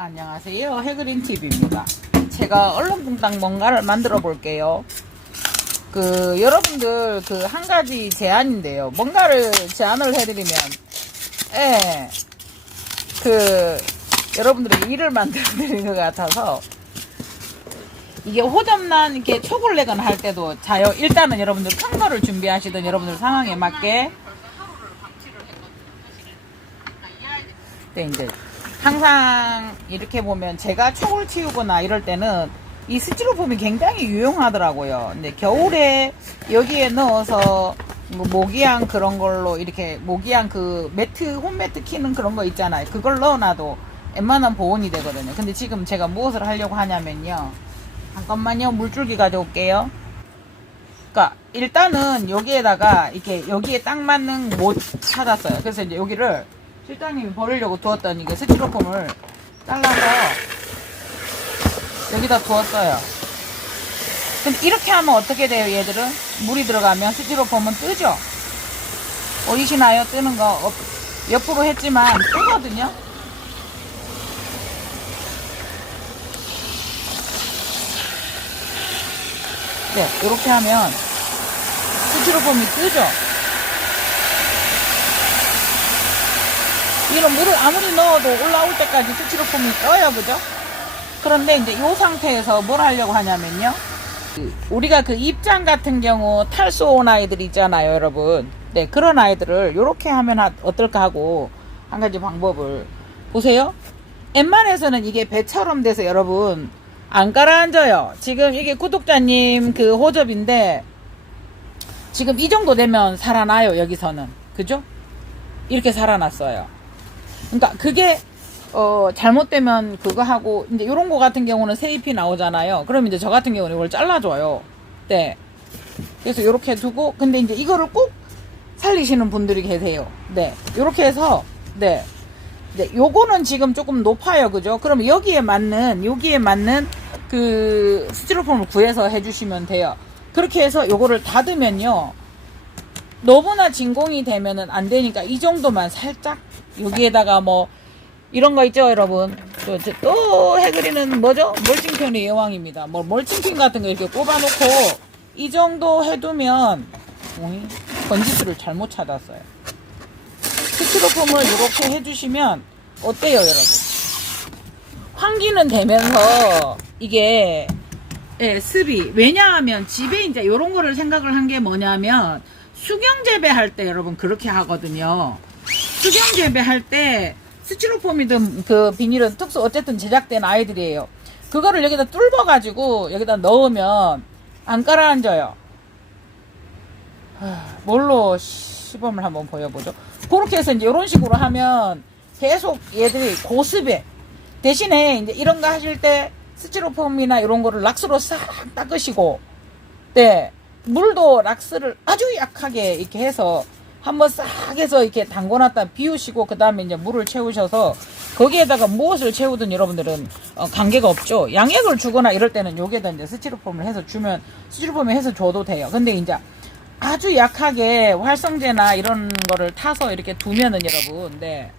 안녕하세요. 해그린 TV입니다. 제가 얼렁뚱땅 뭔가를 만들어 볼게요. 여러분들 한 가지 제안인데요. 뭔가를 제안을 해드리면, 여러분들이 일을 만들어 드리는 것 같아서, 이게 호접란 이렇게 초콜릿을 할 때도 자요. 일단은 여러분들 큰 거를 준비하시던 여러분들 상황에 맞게, 이제 항상 이렇게 보면 제가 촉을 치우거나 이럴 때는 이 스티로폼이 굉장히 유용하더라고요. 근데 겨울에 여기에 넣어서 뭐 모기향 그런 걸로 이렇게 모기향 홈매트 키는 그런 거 있잖아요. 그걸 넣어놔도 웬만한 보온이 되거든요. 근데 지금 제가 무엇을 하려고 하냐면요. 잠깐만요. 물줄기 가져올게요. 그러니까 일단은 여기에다가 이렇게 여기에 딱 맞는 못 찾았어요. 그래서 이제 여기를 실장님이 버리려고 두었던 이게 스티로폼을 잘라서 여기다 두었어요. 근데 이렇게 하면 어떻게 돼요, 얘들은? 물이 들어가면 스티로폼은 뜨죠? 보이시나요? 뜨는 거. 옆으로 했지만 뜨거든요? 네, 이렇게 하면 스티로폼이 뜨죠? 이런 물을 아무리 넣어도 올라올 때까지 스티로폼이 떠요, 그죠? 그런데 이제 이 상태에서 뭘 하려고 하냐면요. 우리가 입장 같은 경우 탈수 온 아이들 있잖아요, 여러분. 네, 그런 아이들을 이렇게 하면 어떨까 하고 한 가지 방법을 보세요. 웬만해서는 이게 배처럼 돼서 여러분 안 가라앉아요. 지금 이게 구독자님 호접인데 지금 이 정도 되면 살아나요, 여기서는. 그죠? 이렇게 살아났어요. 그러니까 그게 잘못되면 그거 하고 이제 요런 거 같은 경우는 세잎이 나오잖아요. 그럼 이제 저 같은 경우는 이걸 잘라줘요. 네. 그래서 요렇게 두고 근데 이제 이거를 꼭 살리시는 분들이 계세요. 네. 요렇게 해서 네. 요거는 지금 조금 높아요. 그죠? 그럼 여기에 맞는 스티로폼을 구해서 해주시면 돼요. 그렇게 해서 요거를 닫으면요. 너무나 진공이 되면은 안 되니까 이 정도만 살짝 여기에다가 뭐 이런 거 있죠, 여러분. 또 해그리는 뭐죠? 멀칭핀의 여왕입니다. 뭐 멀칭핀 같은 거 이렇게 꼽아놓고 이 정도 해두면 번지수를 잘못 찾았어요. 스티로폼을 이렇게 해주시면 어때요, 여러분? 환기는 되면서 이게 습이 왜냐하면 집에 이제 이런 거를 생각을 한 게 뭐냐면 수경 재배할 때 여러분 그렇게 하거든요. 수경 재배할 때 스티로폼이든 비닐은 특수 어쨌든 제작된 아이들이에요. 그거를 여기다 뚫어 가지고 여기다 넣으면 안 가라앉아요. 뭘로 시범을 한번 보여보죠. 그렇게 해서 이제 이런 식으로 하면 계속 얘들이 고습에 대신에 이제 이런 거 하실 때 스티로폼이나 이런 거를 락스로 싹 닦으시고 네. 물도 락스를 아주 약하게 이렇게 해서 한번 싹 해서 이렇게 담궈놨다 비우시고 그 다음에 이제 물을 채우셔서 거기에다가 무엇을 채우든 여러분들은 관계가 없죠. 양액을 주거나 이럴 때는 여기에다 이제 스티로폼을 해서 줘도 돼요. 근데 이제 아주 약하게 활성제나 이런 거를 타서 이렇게 두면은 여러분, 네.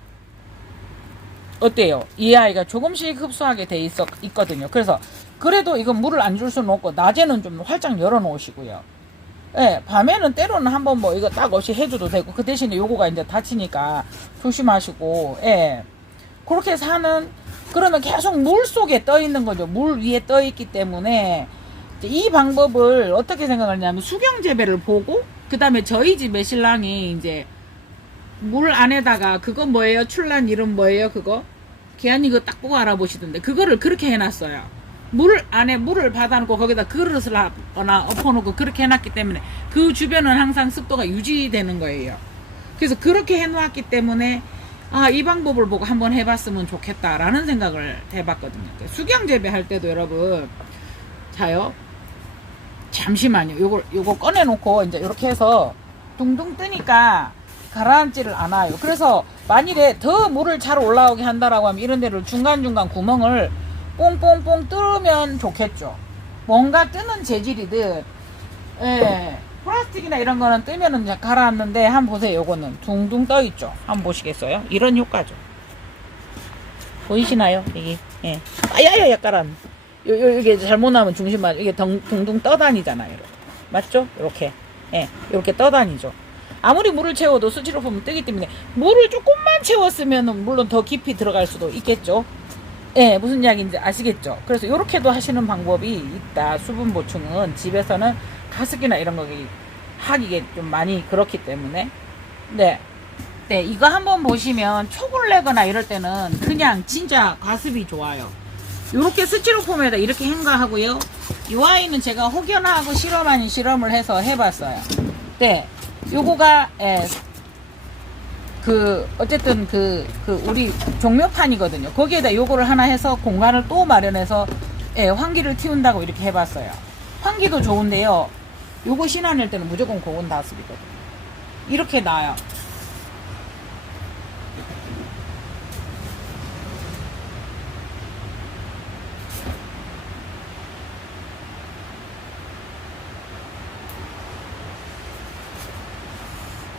어때요? 이 아이가 조금씩 흡수하게 돼 있거든요. 그래서 그래도 이건 물을 안 줄 수는 없고 낮에는 좀 활짝 열어 놓으시고요. 예, 밤에는 때로는 한번 뭐 이거 딱 없이 해줘도 되고 그 대신에 요거가 이제 다치니까 조심하시고 예. 그렇게 해서 그러면 계속 물 속에 떠 있는 거죠. 물 위에 떠 있기 때문에 이 방법을 어떻게 생각하냐면 수경 재배를 보고 그 다음에 저희 집에 신랑이 이제 물 안에다가 그거 뭐예요? 출란 이름 뭐예요? 그거? 기한이 그거 딱 보고 알아보시던데 그거를 그렇게 해놨어요. 물 안에 물을 받아놓고 거기다 그릇을 하거나 엎어놓고 그렇게 해놨기 때문에 그 주변은 항상 습도가 유지되는 거예요. 그래서 그렇게 해놓았기 때문에 이 방법을 보고 한번 해봤으면 좋겠다라는 생각을 해봤거든요. 수경 재배할 때도 여러분 자요. 잠시만요. 요거 꺼내놓고 이제 이렇게 해서 둥둥 뜨니까 가라앉지를 않아요. 그래서 만일에 더 물을 잘 올라오게 한다라고 하면 이런 데를 중간중간 구멍을 뽕뽕뽕 뚫으면 좋겠죠. 뭔가 뜨는 재질이든 플라스틱이나 이런 거는 뜨면은 가라앉는데 한번 보세요. 요거는 둥둥 떠 있죠. 한번 보시겠어요? 이런 효과죠. 보이시나요? 이게 예. 아야야 약간 이게 잘못 나면 중심만 이게 둥둥 떠다니잖아요. 맞죠? 이렇게 예, 이렇게 떠다니죠. 아무리 물을 채워도 스티로폼은 뜨기 때문에 물을 조금만 채웠으면 물론 더 깊이 들어갈 수도 있겠죠. 예, 무슨 이야기인지 아시겠죠? 그래서 이렇게도 하시는 방법이 있다. 수분 보충은 집에서는 가습기나 이런 거 하기에 좀 많이 그렇기 때문에 네. 네, 이거 한번 보시면 촉을 내거나 이럴 때는 그냥 진짜 가습이 좋아요. 요렇게 스티로폼에다 이렇게 행가하고요. 이 아이는 제가 혹여나하고 실험 아닌 실험을 해서 해봤어요. 네, 요거가 어쨌든 우리 종묘판이거든요. 거기에다 요거를 하나 해서 공간을 또 마련해서 환기를 틔운다고 이렇게 해봤어요. 환기도 좋은데요. 요거 신안일 때는 무조건 고온 다습이거든요. 이렇게 나요.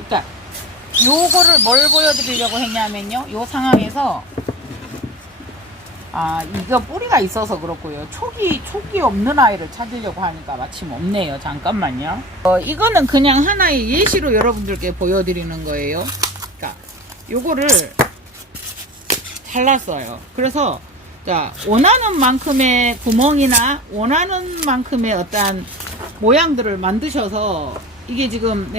그러니까 요거를 뭘 보여드리려고 했냐면요. 요 상황에서 이거 뿌리가 있어서 그렇고요. 촉이 없는 아이를 찾으려고 하니까 마침 없네요. 잠깐만요. 이거는 그냥 하나의 예시로 여러분들께 보여드리는 거예요. 그러니까 요거를 잘랐어요. 그래서 자, 원하는 만큼의 구멍이나 원하는 만큼의 어떠한 모양들을 만드셔서 이게 지금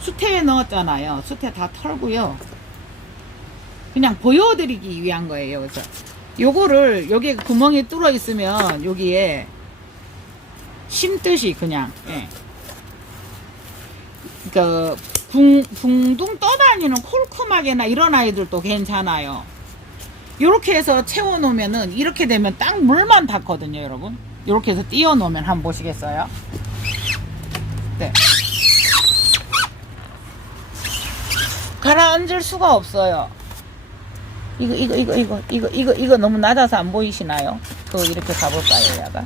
수태에 넣었잖아요. 수태 다 털고요. 그냥 보여드리기 위한 거예요. 그래서 요거를 여기에 구멍이 뚫어 있으면 여기에 심듯이 그냥 그러니까 붕둥 떠다니는 콜크막이나 이런 아이들도 괜찮아요. 요렇게 해서 채워 놓으면은 이렇게 되면 딱 물만 닿거든요, 여러분. 요렇게 해서 띄워 놓으면 한번 보시겠어요? 네. 가라앉을 수가 없어요. 이거 너무 낮아서 안 보이시나요? 그거 이렇게 가볼까요, 얘가?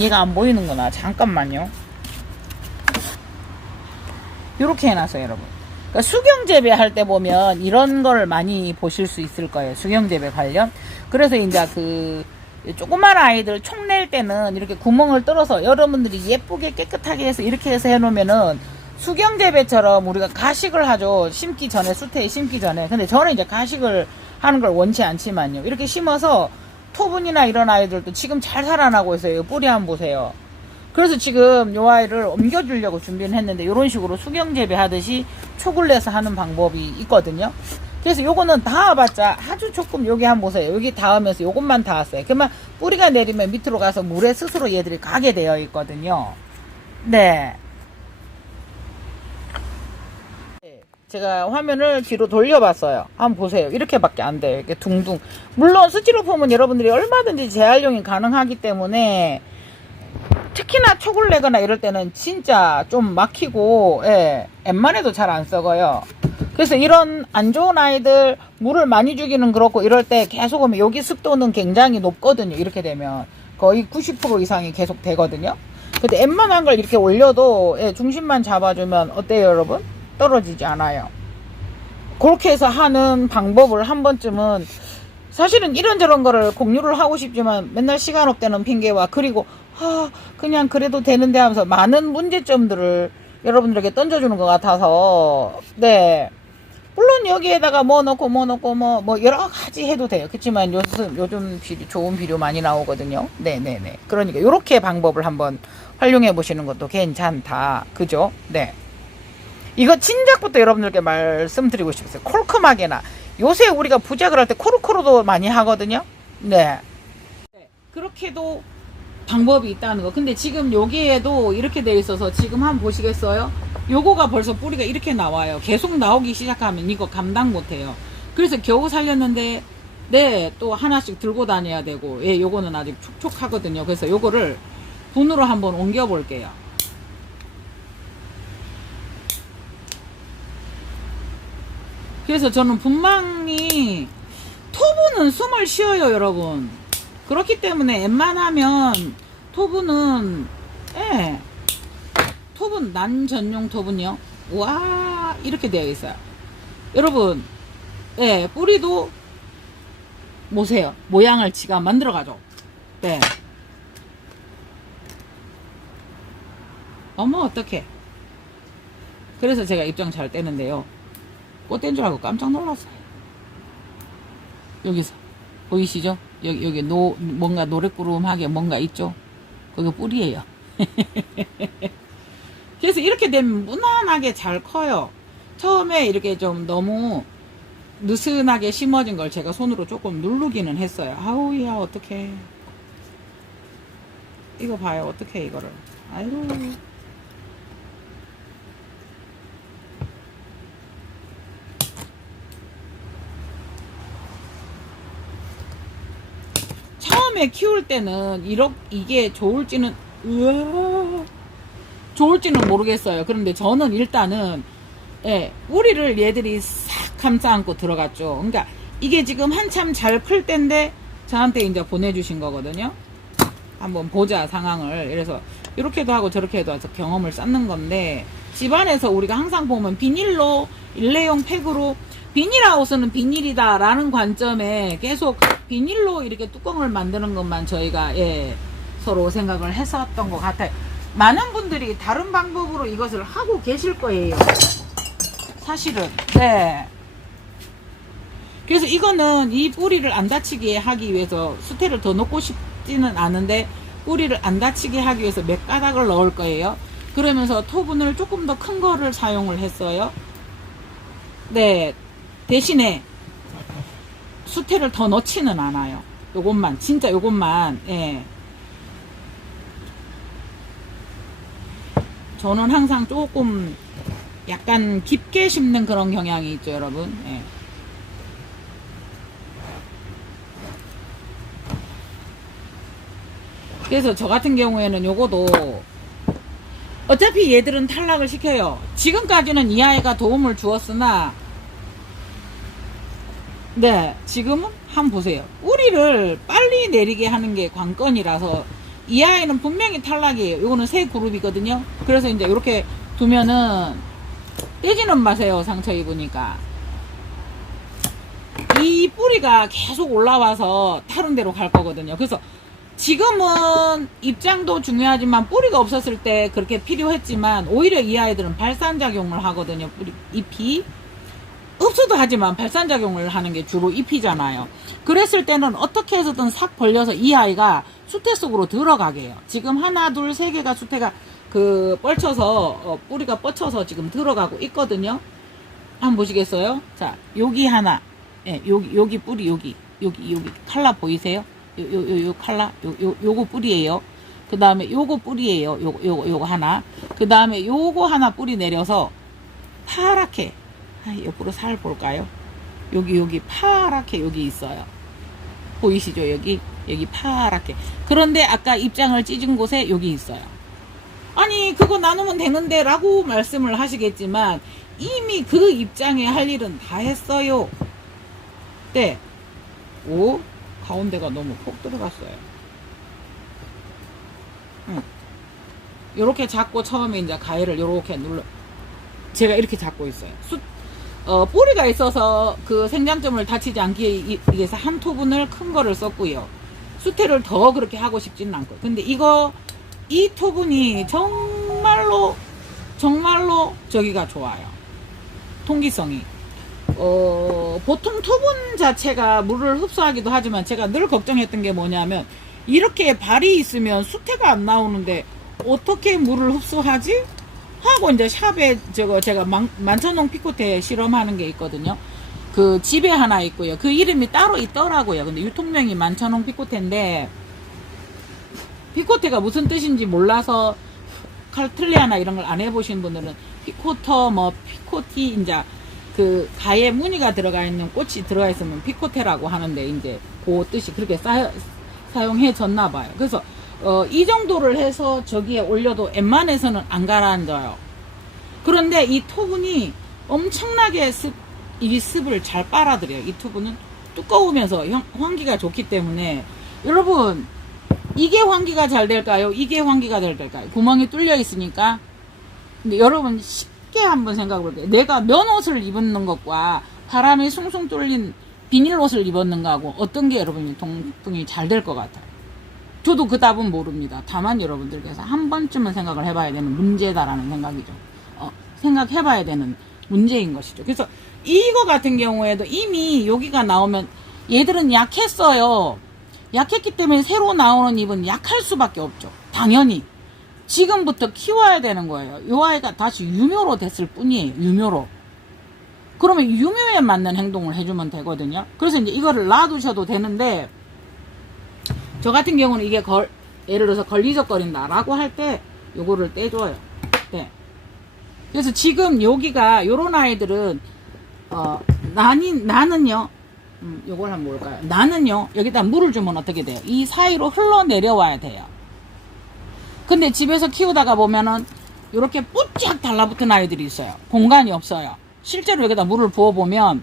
얘가 안 보이는구나. 잠깐만요. 요렇게 해놨어요, 여러분. 그러니까 수경재배 할 때 보면 이런 걸 많이 보실 수 있을 거예요. 수경재배 관련. 그래서 이제 조그만 아이들 총 낼 때는 이렇게 구멍을 뚫어서 여러분들이 예쁘게 깨끗하게 해서 이렇게 해서 해놓으면은 수경재배처럼 우리가 가식을 하죠. 심기 전에, 수태에 심기 전에. 근데 저는 이제 가식을 하는 걸 원치 않지만요. 이렇게 심어서 토분이나 이런 아이들도 지금 잘 살아나고 있어요. 뿌리 한번 보세요. 그래서 지금 요 아이를 옮겨주려고 준비를 했는데 이런 식으로 수경재배 하듯이 촉을 내서 하는 방법이 있거든요. 그래서 요거는 닿아봤자 아주 조금 여기 한번 보세요. 여기 닿으면서 요것만 닿았어요. 그러면 뿌리가 내리면 밑으로 가서 물에 스스로 얘들이 가게 되어 있거든요. 네. 제가 화면을 뒤로 돌려봤어요. 한번 보세요. 이렇게밖에 안 돼요. 이렇게 둥둥. 물론 스티로폼은 여러분들이 얼마든지 재활용이 가능하기 때문에 특히나 촉을 내거나 이럴 때는 진짜 좀 막히고 웬만해도 잘 안 썩어요. 그래서 이런 안 좋은 아이들 물을 많이 주기는 그렇고 이럴 때 계속 오면 여기 습도는 굉장히 높거든요. 이렇게 되면 거의 90% 이상이 계속 되거든요. 근데 웬만한 걸 이렇게 올려도 중심만 잡아주면 어때요, 여러분? 떨어지지 않아요. 그렇게 해서 하는 방법을 한 번쯤은 사실은 이런저런 거를 공유를 하고 싶지만 맨날 시간 없다는 핑계와 그리고 그냥 그래도 되는데 하면서 많은 문제점들을 여러분들에게 던져주는 것 같아서 네, 물론 여기에다가 뭐 넣고 뭐 여러 가지 해도 돼요. 그렇지만 요즘 좋은 비료 많이 나오거든요. 네네네. 그러니까 이렇게 방법을 한번 활용해 보시는 것도 괜찮다. 그죠? 네. 이거 진작부터 여러분들께 말씀드리고 싶었어요. 콜크막이나 요새 우리가 부작을 할 때 코르코르도 많이 하거든요. 네. 그렇게도 방법이 있다는 거. 근데 지금 여기에도 이렇게 돼 있어서 지금 한번 보시겠어요? 요거가 벌써 뿌리가 이렇게 나와요. 계속 나오기 시작하면 이거 감당 못해요. 그래서 겨우 살렸는데 또 하나씩 들고 다녀야 되고 요거는 아직 촉촉하거든요. 그래서 요거를 분으로 한번 옮겨 볼게요. 그래서 저는 분망이 토분은 숨을 쉬어요, 여러분. 그렇기 때문에 웬만하면 토분은 토분 난 전용 토분요. 와 이렇게 되어 있어요. 여러분, 예, 뿌리도 보세요. 모양을 지가 만들어가죠. 네. 어머, 어떡해. 그래서 제가 입장 잘 떼는데요. 꽃된 줄 알고 깜짝 놀랐어요. 여기서. 보이시죠? 여기 뭔가 노랫구름하게 뭔가 있죠? 그게 뿌리예요. 그래서 이렇게 되면 무난하게 잘 커요. 처음에 이렇게 좀 너무 느슨하게 심어진 걸 제가 손으로 조금 누르기는 했어요. 아우야, 어떡해. 이거 봐요. 어떡해, 이거를. 아이고. 처음에 키울 때는 이게 좋을지는 좋을지는 모르겠어요. 그런데 저는 일단은 예, 뿌리를 얘들이 싹 감싸 안고 들어갔죠. 그러니까 이게 지금 한참 잘 클 때인데 저한테 이제 보내주신 거거든요. 한번 보자 상황을. 그래서 이렇게도 하고 저렇게도 해서 경험을 쌓는 건데, 집안에서 우리가 항상 보면 비닐로 일회용 팩으로 비닐하우스는 비닐이다 라는 관점에 계속 비닐로 이렇게 뚜껑을 만드는 것만 저희가 예, 서로 생각을 했었던 것 같아요. 많은 분들이 다른 방법으로 이것을 하고 계실 거예요, 사실은. 네. 그래서 이거는 이 뿌리를 안 다치게 하기 위해서 수태를 더 넣고 싶지는 않은데, 뿌리를 안 다치게 하기 위해서 몇 가닥을 넣을 거예요. 그러면서 토분을 조금 더 큰 거를 사용을 했어요. 네. 대신에 수태를 더 넣지는 않아요. 요것만, 진짜 요것만. 예. 저는 항상 조금 약간 깊게 심는 그런 경향이 있죠, 여러분. 예. 그래서 저 같은 경우에는 요거도 어차피 얘들은 탈락을 시켜요. 지금까지는 이 아이가 도움을 주었으나, 네, 지금은 한번 보세요. 뿌리를 빨리 내리게 하는 게 관건이라서 이 아이는 분명히 탈락이에요. 요거는 새 그룹이거든요. 그래서 이제 이렇게 두면은 떼지는 마세요. 상처 입으니까. 이 뿌리가 계속 올라와서 다른 데로 갈 거거든요. 그래서 지금은 입장도 중요하지만 뿌리가 없었을 때 그렇게 필요했지만, 오히려 이 아이들은 발산작용을 하거든요. 뿌리, 잎이. 없어도 하지만 발산작용을 하는 게 주로 잎이잖아요. 그랬을 때는 어떻게 해서든 싹 벌려서 이 아이가 수태 속으로 들어가게 해요. 지금 하나, 둘, 세 개가 수태가 뻗쳐서, 뿌리가 뻗쳐서 지금 들어가고 있거든요. 한번 보시겠어요? 자, 여기 하나. 예, 여기 뿌리, 여기 칼라 보이세요? 요 칼라? 요거 뿌리예요. 그 다음에 요거 뿌리예요. 요거 하나. 그 다음에 요거 하나 뿌리 내려서 파랗게, 옆으로 살 볼까요? 여기 파랗게 여기 있어요. 보이시죠? 여기 파랗게. 그런데 아까 입장을 찢은 곳에 여기 있어요. 아니, 그거 나누면 되는데 라고 말씀을 하시겠지만, 이미 그 입장에 할 일은 다 했어요. 네. 오, 가운데가 너무 콕 들어갔어요. 요렇게 잡고 처음에 이제 가위를 요렇게 제가 이렇게 잡고 있어요. 뿌리가 있어서 그 생장점을 다치지 않기 위해서 한 토분을 큰 거를 썼고요. 수태를 더 그렇게 하고 싶지는 않고. 근데 이 토분이 정말로 저기가 좋아요. 통기성이. 보통 토분 자체가 물을 흡수하기도 하지만, 제가 늘 걱정했던 게 뭐냐면, 이렇게 발이 있으면 수태가 안 나오는데 어떻게 물을 흡수하지? 하고 이제 샵에 제가 만천홍 피코테 실험하는 게 있거든요. 그 집에 하나 있고요. 그 이름이 따로 있더라고요. 근데 유통명이 만천홍 피코테인데, 피코테가 무슨 뜻인지 몰라서 칼틀리아나 이런 걸 안 해보신 분들은 피코터 피코티, 이제 그 가에 무늬가 들어가 있는 꽃이 들어가 있으면 피코테라고 하는데, 이제 그 뜻이 그렇게 사용해졌나 봐요. 그래서 이 정도를 해서 저기에 올려도 웬만해서는 안 가라앉아요. 그런데 이 토분이 엄청나게 이 습을 잘 빨아들여요. 이 토분은 두꺼우면서 환기가 좋기 때문에, 여러분, 이게 환기가 잘 될까요? 이게 환기가 잘 될까요? 구멍이 뚫려 있으니까. 근데 여러분, 쉽게 한번 생각해 볼게요. 내가 면옷을 입는 것과 바람이 숭숭 뚫린 비닐 옷을 입었는 거하고 어떤 게 여러분이 통풍이 잘 될 것 같아요? 저도 그 답은 모릅니다. 다만 여러분들께서 한 번쯤은 생각을 해봐야 되는 문제다라는 생각이죠. 생각해봐야 되는 문제인 것이죠. 그래서 이거 같은 경우에도 이미 여기가 나오면 얘들은 약했어요. 약했기 때문에 새로 나오는 잎은 약할 수밖에 없죠. 당연히 지금부터 키워야 되는 거예요. 이 아이가 다시 유묘로 됐을 뿐이에요. 유묘로. 그러면 유묘에 맞는 행동을 해주면 되거든요. 그래서 이제 이거를 놔두셔도 되는데, 저 같은 경우는 이게 예를 들어서 걸리적거린다 라고 할 때 요거를 떼줘요. 네. 그래서 지금 여기가 요런 아이들은 나는요 요걸 한번 볼까요? 나는요 여기다 물을 주면 어떻게 돼요? 이 사이로 흘러내려와야 돼요. 근데 집에서 키우다가 보면은 요렇게 뿌짝 달라붙은 아이들이 있어요. 공간이 없어요. 실제로 여기다 물을 부어보면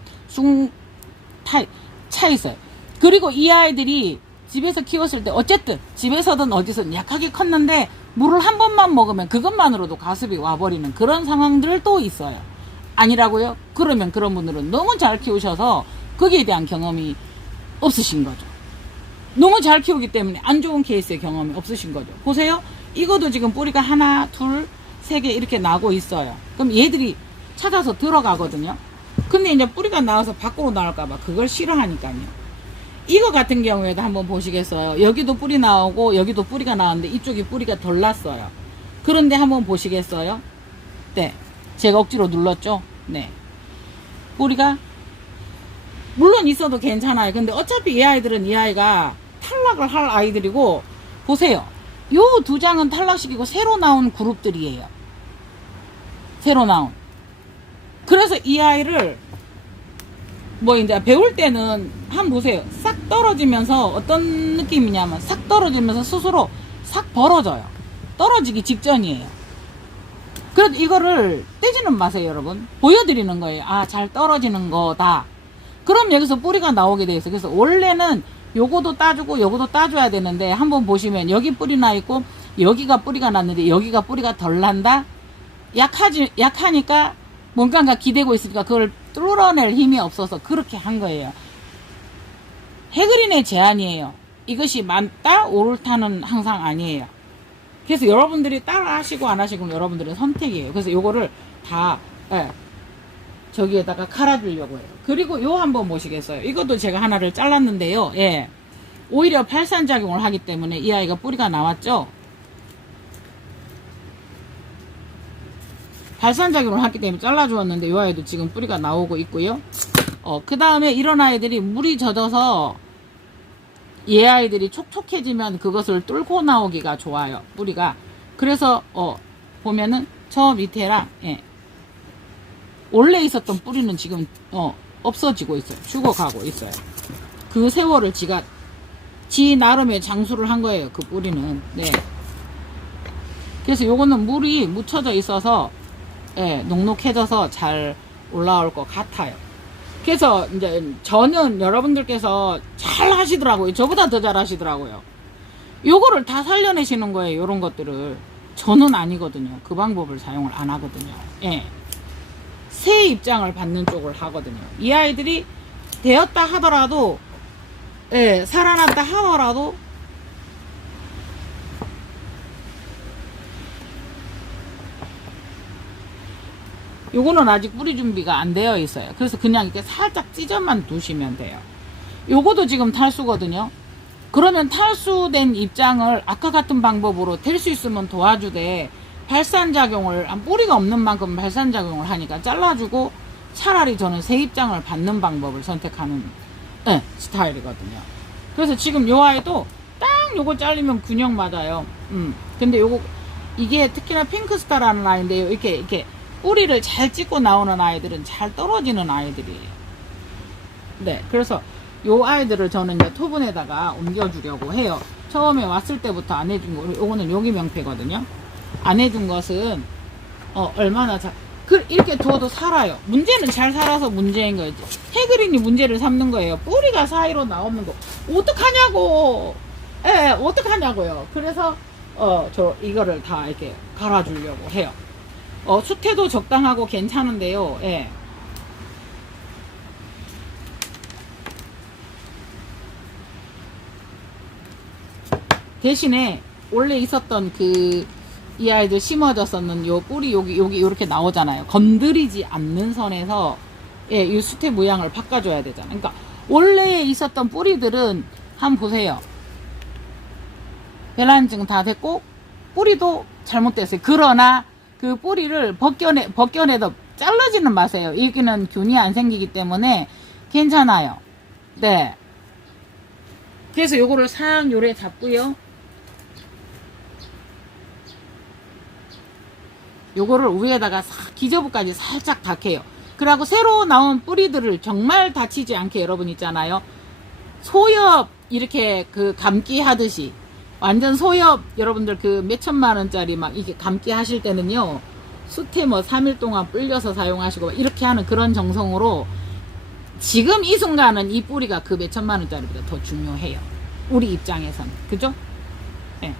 차 있어요. 그리고 이 아이들이 집에서 키웠을 때 어쨌든 집에서든 어디서든 약하게 컸는데 물을 한 번만 먹으면 그것만으로도 가습이 와버리는 그런 상황들도 있어요. 아니라고요? 그러면 그런 분들은 너무 잘 키우셔서 거기에 대한 경험이 없으신 거죠. 너무 잘 키우기 때문에 안 좋은 케이스의 경험이 없으신 거죠. 보세요. 이것도 지금 뿌리가 하나, 둘, 세 개 이렇게 나고 있어요. 그럼 얘들이 찾아서 들어가거든요. 근데 이제 뿌리가 나와서 밖으로 나올까봐 그걸 싫어하니까요. 이거 같은 경우에도 한번 보시겠어요? 여기도 뿌리 나오고 여기도 뿌리가 나왔는데 이쪽이 뿌리가 덜 났어요. 그런데 한번 보시겠어요? 네. 제가 억지로 눌렀죠? 네. 뿌리가 물론 있어도 괜찮아요. 근데 어차피 이 아이들은 이 아이가 탈락을 할 아이들이고, 보세요. 요 두 장은 탈락시키고 새로 나온 그룹들이에요. 새로 나온. 그래서 이 아이를 뭐 이제 배울 때는 한번 보세요. 싹 떨어지면서 어떤 느낌이냐면 싹 떨어지면서 스스로 싹 벌어져요. 떨어지기 직전이에요. 그래도 이거를 떼지는 마세요, 여러분. 보여드리는 거예요. 아, 잘 떨어지는 거다. 그럼 여기서 뿌리가 나오게 돼 있어요. 그래서 원래는 요거도 따주고 요거도 따줘야 되는데, 한번 보시면 여기 뿌리 나 있고 여기가 뿌리가 났는데 여기가 뿌리가 덜 난다. 약하니까 뭔가가 기대고 있으니까 그걸 뚫어낼 힘이 없어서 그렇게 한 거예요. 해그린의 제안이에요. 이것이 맞다 옳다는 항상 아니에요. 그래서 여러분들이 따라 하시고 안 하시고는 여러분들의 선택이에요. 그래서 요거를 다 저기에다가 갈아주려고 해요. 그리고 요 한번 보시겠어요? 이것도 제가 하나를 잘랐는데요. 예. 오히려 발산작용을 하기 때문에 이 아이가 뿌리가 나왔죠. 발산작용을 하기 때문에 잘라주었는데 이 아이도 지금 뿌리가 나오고 있고요. 그 다음에 이런 아이들이 물이 젖어서 얘 아이들이 촉촉해지면 그것을 뚫고 나오기가 좋아요. 뿌리가. 그래서 보면은 저 밑에랑 원래 있었던 뿌리는 지금 없어지고 있어요. 죽어가고 있어요. 그 세월을 지 나름의 장수를 한 거예요. 그 뿌리는. 네. 그래서 요거는 물이 묻혀져 있어서 녹록해져서 잘 올라올 것 같아요. 그래서 이제 저는 여러분들께서 잘 하시더라고요. 저보다 더 잘 하시더라고요. 요거를 다 살려내시는 거예요. 요런 것들을. 저는 아니거든요. 그 방법을 사용을 안 하거든요. 새 입장을 받는 쪽을 하거든요. 이 아이들이 되었다 하더라도, 살아났다 하더라도, 요거는 아직 뿌리 준비가 안 되어 있어요. 그래서 그냥 이렇게 살짝 찢어만 두시면 돼요. 요거도 지금 탈수거든요. 그러면 탈수된 입장을 아까 같은 방법으로 될 수 있으면 도와주되, 발산작용을, 뿌리가 없는 만큼 발산작용을 하니까 잘라주고 차라리 저는 새 입장을 받는 방법을 선택하는 스타일이거든요. 그래서 지금 요 아이도 딱 요거 잘리면 균형 맞아요. 근데 이게 특히나 핑크스타라는 아이인데요. 이렇게 뿌리를 잘 찢고 나오는 아이들은 잘 떨어지는 아이들이에요. 네, 그래서 요 아이들을 저는 이제 토분에다가 옮겨주려고 해요. 처음에 왔을 때부터 안 해준 거, 요거는 여기 명패거든요. 안 해준 것은 얼마나 이렇게 둬도 살아요. 문제는 잘 살아서 문제인 거지. 해그린이 문제를 삼는 거예요. 뿌리가 사이로 나오는 거 어떡하냐고. 어떡하냐고요. 그래서 저 이거를 다 이렇게 갈아주려고 해요. 수태도 적당하고 괜찮은데요. 예. 대신에 원래 있었던 이 아이들 심어졌었는 요 뿌리 여기 이렇게 나오잖아요. 건드리지 않는 선에서 예, 이 수태 모양을 바꿔줘야 되잖아요. 그러니까 원래 있었던 뿌리들은 한번 보세요. 벨라인증 다 됐고 뿌리도 잘못됐어요. 그러나 그 뿌리를 벗겨내도 잘라지는 마세요. 여기는 균이 안 생기기 때문에 괜찮아요. 네. 그래서 요거를 싹 요래 잡고요. 요거를 위에다가 기저부까지 살짝 닦여요. 그리고 새로 나온 뿌리들을 정말 다치지 않게 여러분 있잖아요. 소엽 이렇게 감기 하듯이 완전 소엽 여러분들 몇천만 원짜리 막 이게 감기 하실 때는요. 수태 3일 동안 불려서 사용하시고 이렇게 하는 그런 정성으로 지금 이 순간은 이 뿌리가 몇천만 원짜리보다 더 중요해요. 우리 입장에서는. 그죠? 네.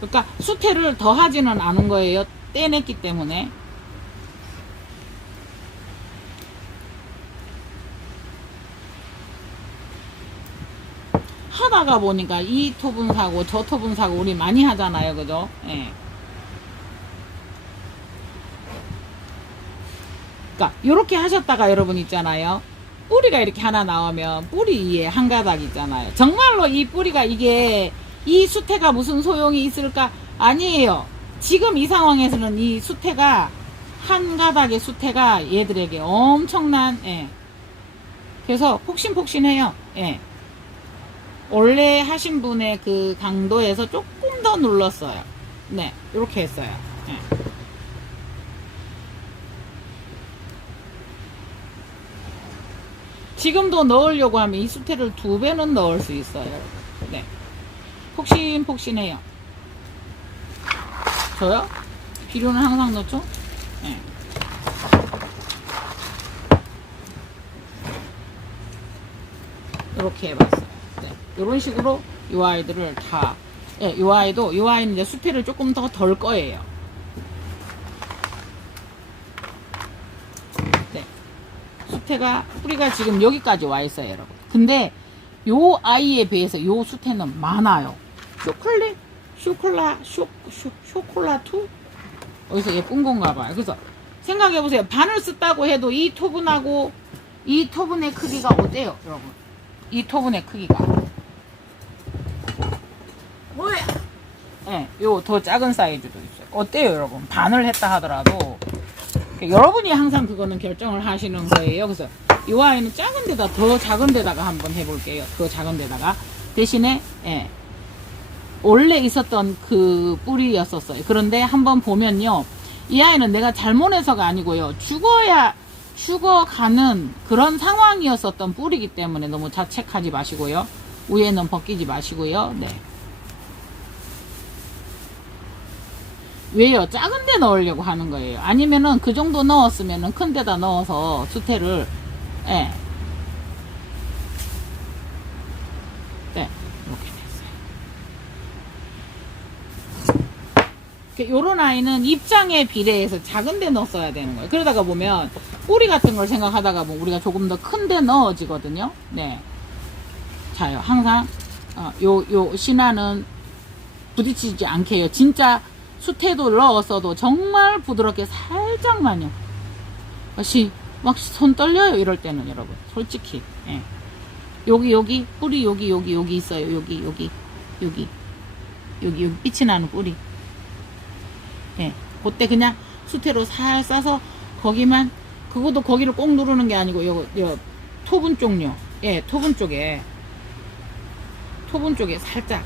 그러니까 수태를 더 하지는 않은 거예요. 떼냈기 때문에. 하다가 보니까 이 톱은 사고 저 톱은 사고 우리 많이 하잖아요. 그죠? 예. 그러니까 요렇게 하셨다가 여러분 있잖아요. 뿌리가 이렇게 하나 나오면 뿌리 위에 한 가닥 있잖아요. 정말로 이 뿌리가 이 수태가 무슨 소용이 있을까? 아니에요. 지금 이 상황에서는 이 수태가 한 가닥의 수태가 얘들에게 엄청난 예. 그래서 폭신폭신해요. 예. 원래 하신 분의 강도에서 조금 더 눌렀어요. 네, 이렇게 했어요. 네. 지금도 넣으려고 하면 이 수태를 2배는 넣을 수 있어요. 네, 폭신폭신해요. 저요? 비료는 항상 넣죠? 네. 이렇게 해봤어요. 이런 식으로 이 아이들을 다, 예, 이 아이는 이제 수태를 조금 더 덜 거예요. 네. 수태가, 뿌리가 지금 여기까지 와 있어요, 여러분. 근데 요 아이에 비해서 요 수태는 많아요. 쇼콜라2? 어디서 예쁜 건가 봐요. 그래서 생각해보세요. 반을 썼다고 해도 이 토분하고 이 토분의 크기가 어때요, 여러분? 이 토분의 크기가. 뭐야? 예, 요 더 작은 사이즈도 있어요. 어때요, 여러분? 반을 했다 하더라도 여러분이 항상 그거는 결정을 하시는 거예요. 그래서 이 아이는 작은 데다 더 작은 데다가 한번 해볼게요. 더 작은 데다가 대신에 예, 원래 있었던 뿌리였었어요. 그런데 한번 보면요, 이 아이는 내가 잘못해서가 아니고요, 죽어가는 그런 상황이었었던 뿌리이기 때문에 너무 자책하지 마시고요. 위에는 벗기지 마시고요. 네. 왜요? 작은 데 넣으려고 하는 거예요. 아니면은 그 정도 넣었으면은 큰 데다 넣어서 수태를, 예. 네. 이렇게 됐어요. 요런 아이는 입장에 비례해서 작은 데 넣었어야 되는 거예요. 그러다가 보면 뿌리 같은 걸 생각하다가 보면 우리가 조금 더 큰 데 넣어지거든요. 네. 자요. 항상, 요 신화는 부딪히지 않게 해요. 진짜 수태도 넣었어도 정말 부드럽게 살짝만요. 막 손 떨려요. 이럴 때는 여러분. 솔직히. 예. 여기 뿌리 여기 있어요. 여기 빛이 나는 뿌리. 예. 그때 그냥 수태로 살 싸서 거기만, 그것도 거기를 꼭 누르는 게 아니고 요 토분 쪽요. 예, 토분 쪽에 살짝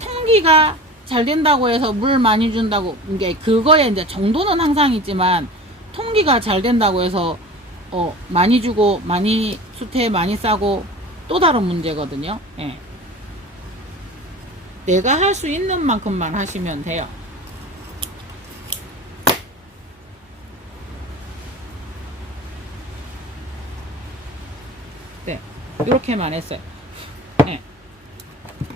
통기가 잘 된다고 해서 물 많이 준다고, 이게 그거에 이제 정도는 항상 있지만 통기가 잘 된다고 해서 많이 주고 수태 많이 싸고 또 다른 문제거든요. 예. 내가 할 수 있는 만큼만 하시면 돼요. 네, 이렇게만 했어요. 네.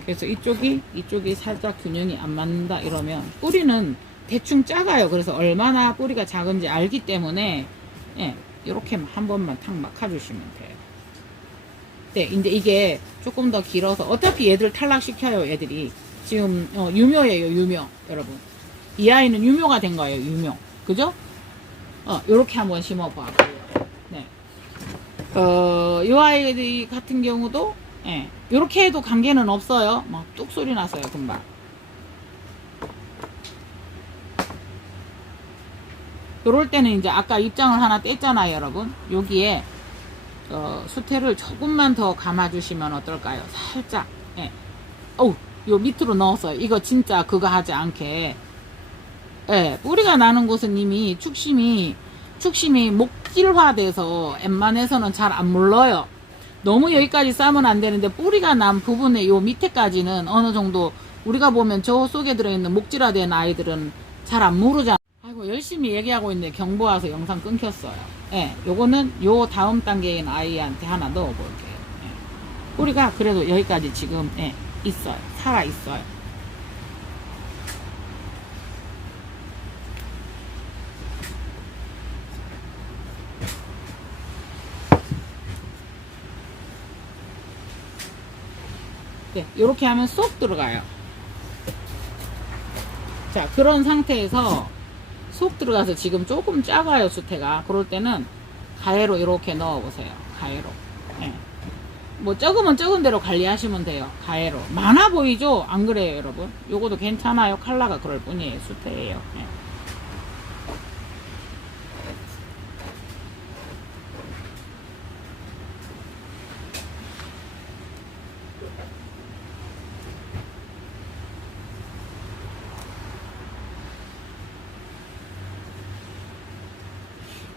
그래서 이쪽이 살짝 균형이 안 맞는다 이러면 뿌리는 대충 작아요. 그래서 얼마나 뿌리가 작은지 알기 때문에 예, 이렇게 한 번만 탁 막아주시면 돼요. 네, 이제 이게 조금 더 길어서 어차피 얘들 탈락시켜요. 얘들이 지금 유묘예요. 유묘 여러분, 이 아이는 유묘가 된 거예요. 유묘, 그죠? 요렇게 한번 심어봐고요. 네. 이 아이 같은 경우도 예, 요렇게 해도 관계는 없어요. 막 뚝 소리 났어요. 금방. 요럴 때는 이제 아까 입장을 하나 뗐잖아요. 여러분, 여기에 수태를 조금만 더 감아주시면 어떨까요? 살짝. 예. 어우, 요 밑으로 넣었어요. 이거 진짜 그거 하지 않게. 예, 뿌리가 나는 곳은 이미 축심이 목질화돼서 웬만해서는 잘 안 물러요. 너무 여기까지 싸면 안 되는데 뿌리가 난 부분에 요 밑에까지는 어느 정도 우리가 보면 저 속에 들어있는 목질화된 아이들은 잘 안 무르잖아요. 아이고, 열심히 얘기하고 있는데 경보 와서 영상 끊겼어요. 예, 요거는 요 다음 단계인 아이한테 하나 넣어볼게요. 예. 뿌리가 그래도 여기까지 지금 예, 있어요. 살아 있어요. 네, 이렇게 하면 쏙 들어가요. 자, 그런 상태에서 쏙 들어가서 지금 조금 작아요. 수태가. 그럴 때는 가해로 이렇게 넣어보세요. 가해로. 네. 뭐 적으면 적은 대로 관리하시면 돼요. 가해로. 많아 보이죠? 안 그래요, 여러분? 요거도 괜찮아요. 컬러가 그럴 뿐이에요. 수태예요. 네.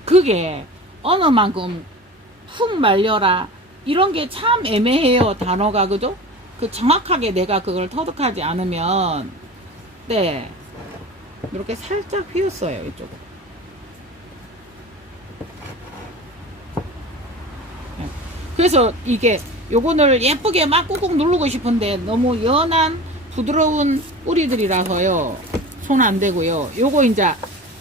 그게 어느 만큼 푹 말려라 이런 게 참 애매해요. 단어가. 그죠? 그 정확하게 내가 그걸 터득하지 않으면 네, 이렇게 살짝 휘었어요. 이쪽으로. 네. 그래서 이게 요거를 예쁘게 막 꾹꾹 누르고 싶은데 너무 연한 부드러운 뿌리들이라서요 손 안 대고요. 요거 이제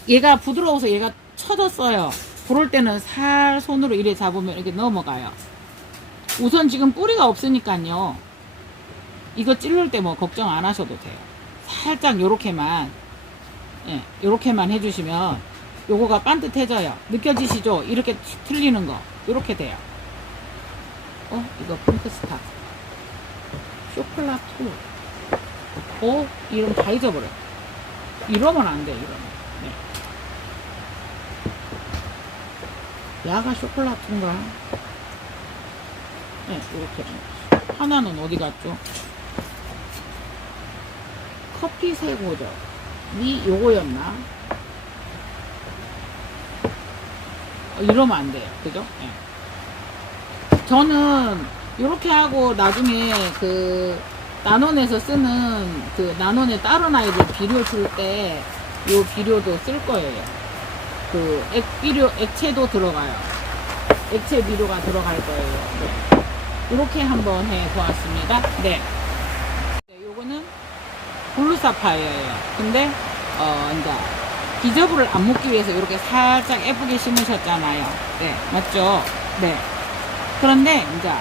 얘가 부드러워서 얘가 쳐졌어요. 그럴 때는 살 손으로 이래 잡으면 이렇게 넘어가요. 우선 지금 뿌리가 없으니까요. 이거 찌를 때 뭐 걱정 안 하셔도 돼요. 살짝 요렇게만, 예, 요렇게만 해주시면 요거가 반듯해져요. 느껴지시죠? 이렇게 틀리는 거. 요렇게 돼요. 이거 핑크스타. 쇼콜라토. 이름 다 잊어버려. 이러면 안 돼, 이러면. 야가 쇼콜라토인가? 네, 이렇게. 하나는 어디 갔죠? 커피색 호접이 요거였나? 이러면 안 돼요. 그죠? 네. 저는 이렇게 하고 나중에 그 나논에서 쓰는 그 나논의 다른 아이들 비료 줄 때 요 비료도 쓸 거예요. 그 액체도 들어가요. 액체 비료가 들어갈 거예요. 네. 이렇게 한번 해 보았습니다. 네. 요거는 블루사파이어예요. 근데 이제 기저부를 안 묻기 위해서 이렇게 살짝 예쁘게 심으셨잖아요. 네, 맞죠? 네. 그런데 이제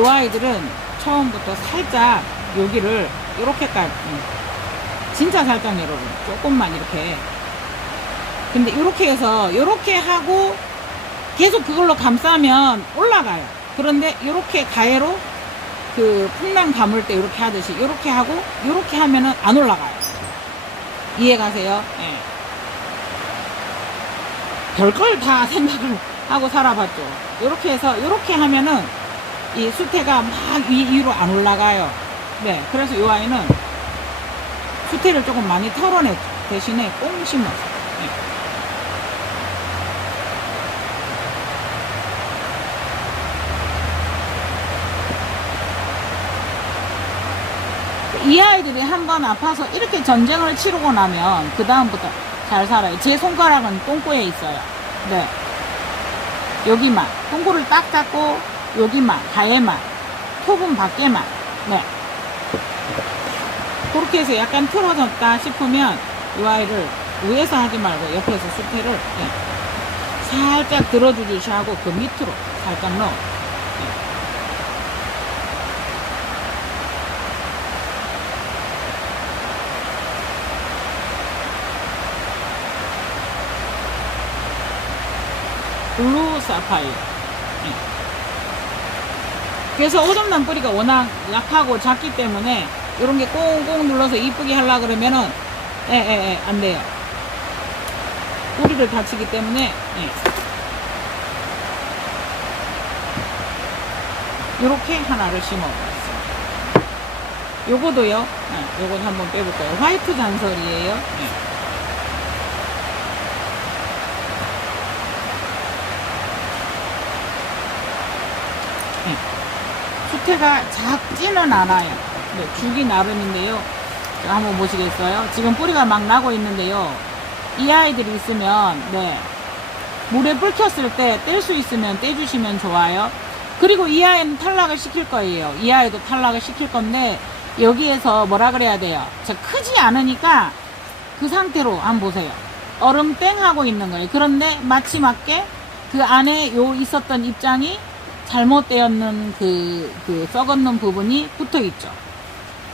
이 아이들은 처음부터 살짝 여기를 이렇게까지 진짜 살짝 여러분 조금만 이렇게. 근데 이렇게 해서 이렇게 하고 계속 그걸로 감싸면 올라가요. 그런데 이렇게 가해로 그 풍랑 감을 때 이렇게 하듯이 이렇게 하고 이렇게 하면은 안 올라가요. 이해 가세요? 네. 별걸 다 생각을 하고 살아봤죠. 이렇게 해서 이렇게 하면은 이 수태가 막 위로 안 올라가요. 네, 그래서 이 아이는 수태를 조금 많이 털어내 대신에 꽁 심어서. 이 아이들이 한번 아파서 이렇게 전쟁을 치르고 나면 그 다음부터 잘 살아요. 제 손가락은 똥꼬에 있어요. 네. 여기만 똥꼬를 딱 잡고 여기만 가에만 톱은 밖에만. 네. 그렇게 해서 약간 틀어졌다 싶으면 이 아이를 위에서 하지 말고 옆에서 수태를 살짝 들어주듯이 하고 그 밑으로 살짝 넣어. 블루 사파이어. 그래서 오점난 뿌리가 워낙 약하고 작기 때문에 이런 게 꽁꽁 눌러서 이쁘게 하려고 그러면은 안 돼요. 뿌리를 다치기 때문에 이렇게 하나를 심어봤어요. 요거도요. 요거 한번 빼볼까요? 화이트 잔설이에요. 수태가 작지는 않아요. 네, 죽이 나름인데요. 자, 한번 보시겠어요? 지금 뿌리가 막 나고 있는데요. 이 아이들이 있으면 물에 불 켰을 때 뗄 수 있으면 떼주시면 좋아요. 그리고 이 아이는 탈락을 시킬 거예요. 이 아이도 탈락을 시킬 건데 여기에서 뭐라 그래야 돼요? 자, 크지 않으니까 그 상태로 한번 보세요. 얼음 땡 하고 있는 거예요. 그런데 마치 맞게 그 안에 요 있었던 입장이 잘못되었는 그 썩었는 부분이 붙어 있죠.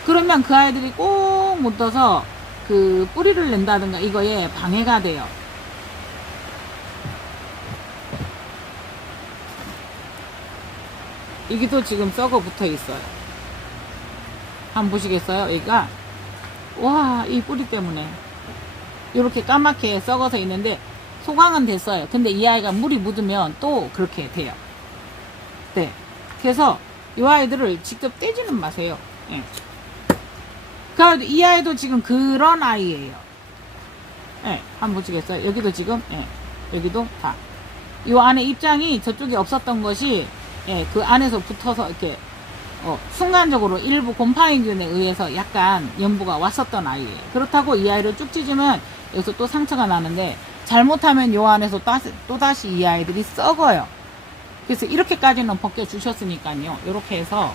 그러면 그 아이들이 꼭 묻어서 그 뿌리를 낸다든가 이거에 방해가 돼요. 여기도 지금 썩어 붙어 있어요. 한번 보시겠어요? 여기가 와, 이 뿌리 때문에 이렇게 까맣게 썩어서 있는데 소강은 됐어요. 근데 이 아이가 물이 묻으면 또 그렇게 돼요. 네. 그래서 이 아이들을 직접 떼지는 마세요. 그러니까 이 아이도 지금 그런 아이예요. 한번 보시겠어요? 여기도 지금 여기도 다 이 안에 입장이 저쪽에 없었던 것이 그 안에서 붙어서 이렇게 순간적으로 일부 곰팡이균에 의해서 약간 연부가 왔었던 아이예요. 그렇다고 이 아이를 쭉 찢으면 여기서 또 상처가 나는데 잘못하면 요 안에서 또다시 이 아이들이 썩어요. 그래서 이렇게까지는 벗겨주셨으니까요. 이렇게 해서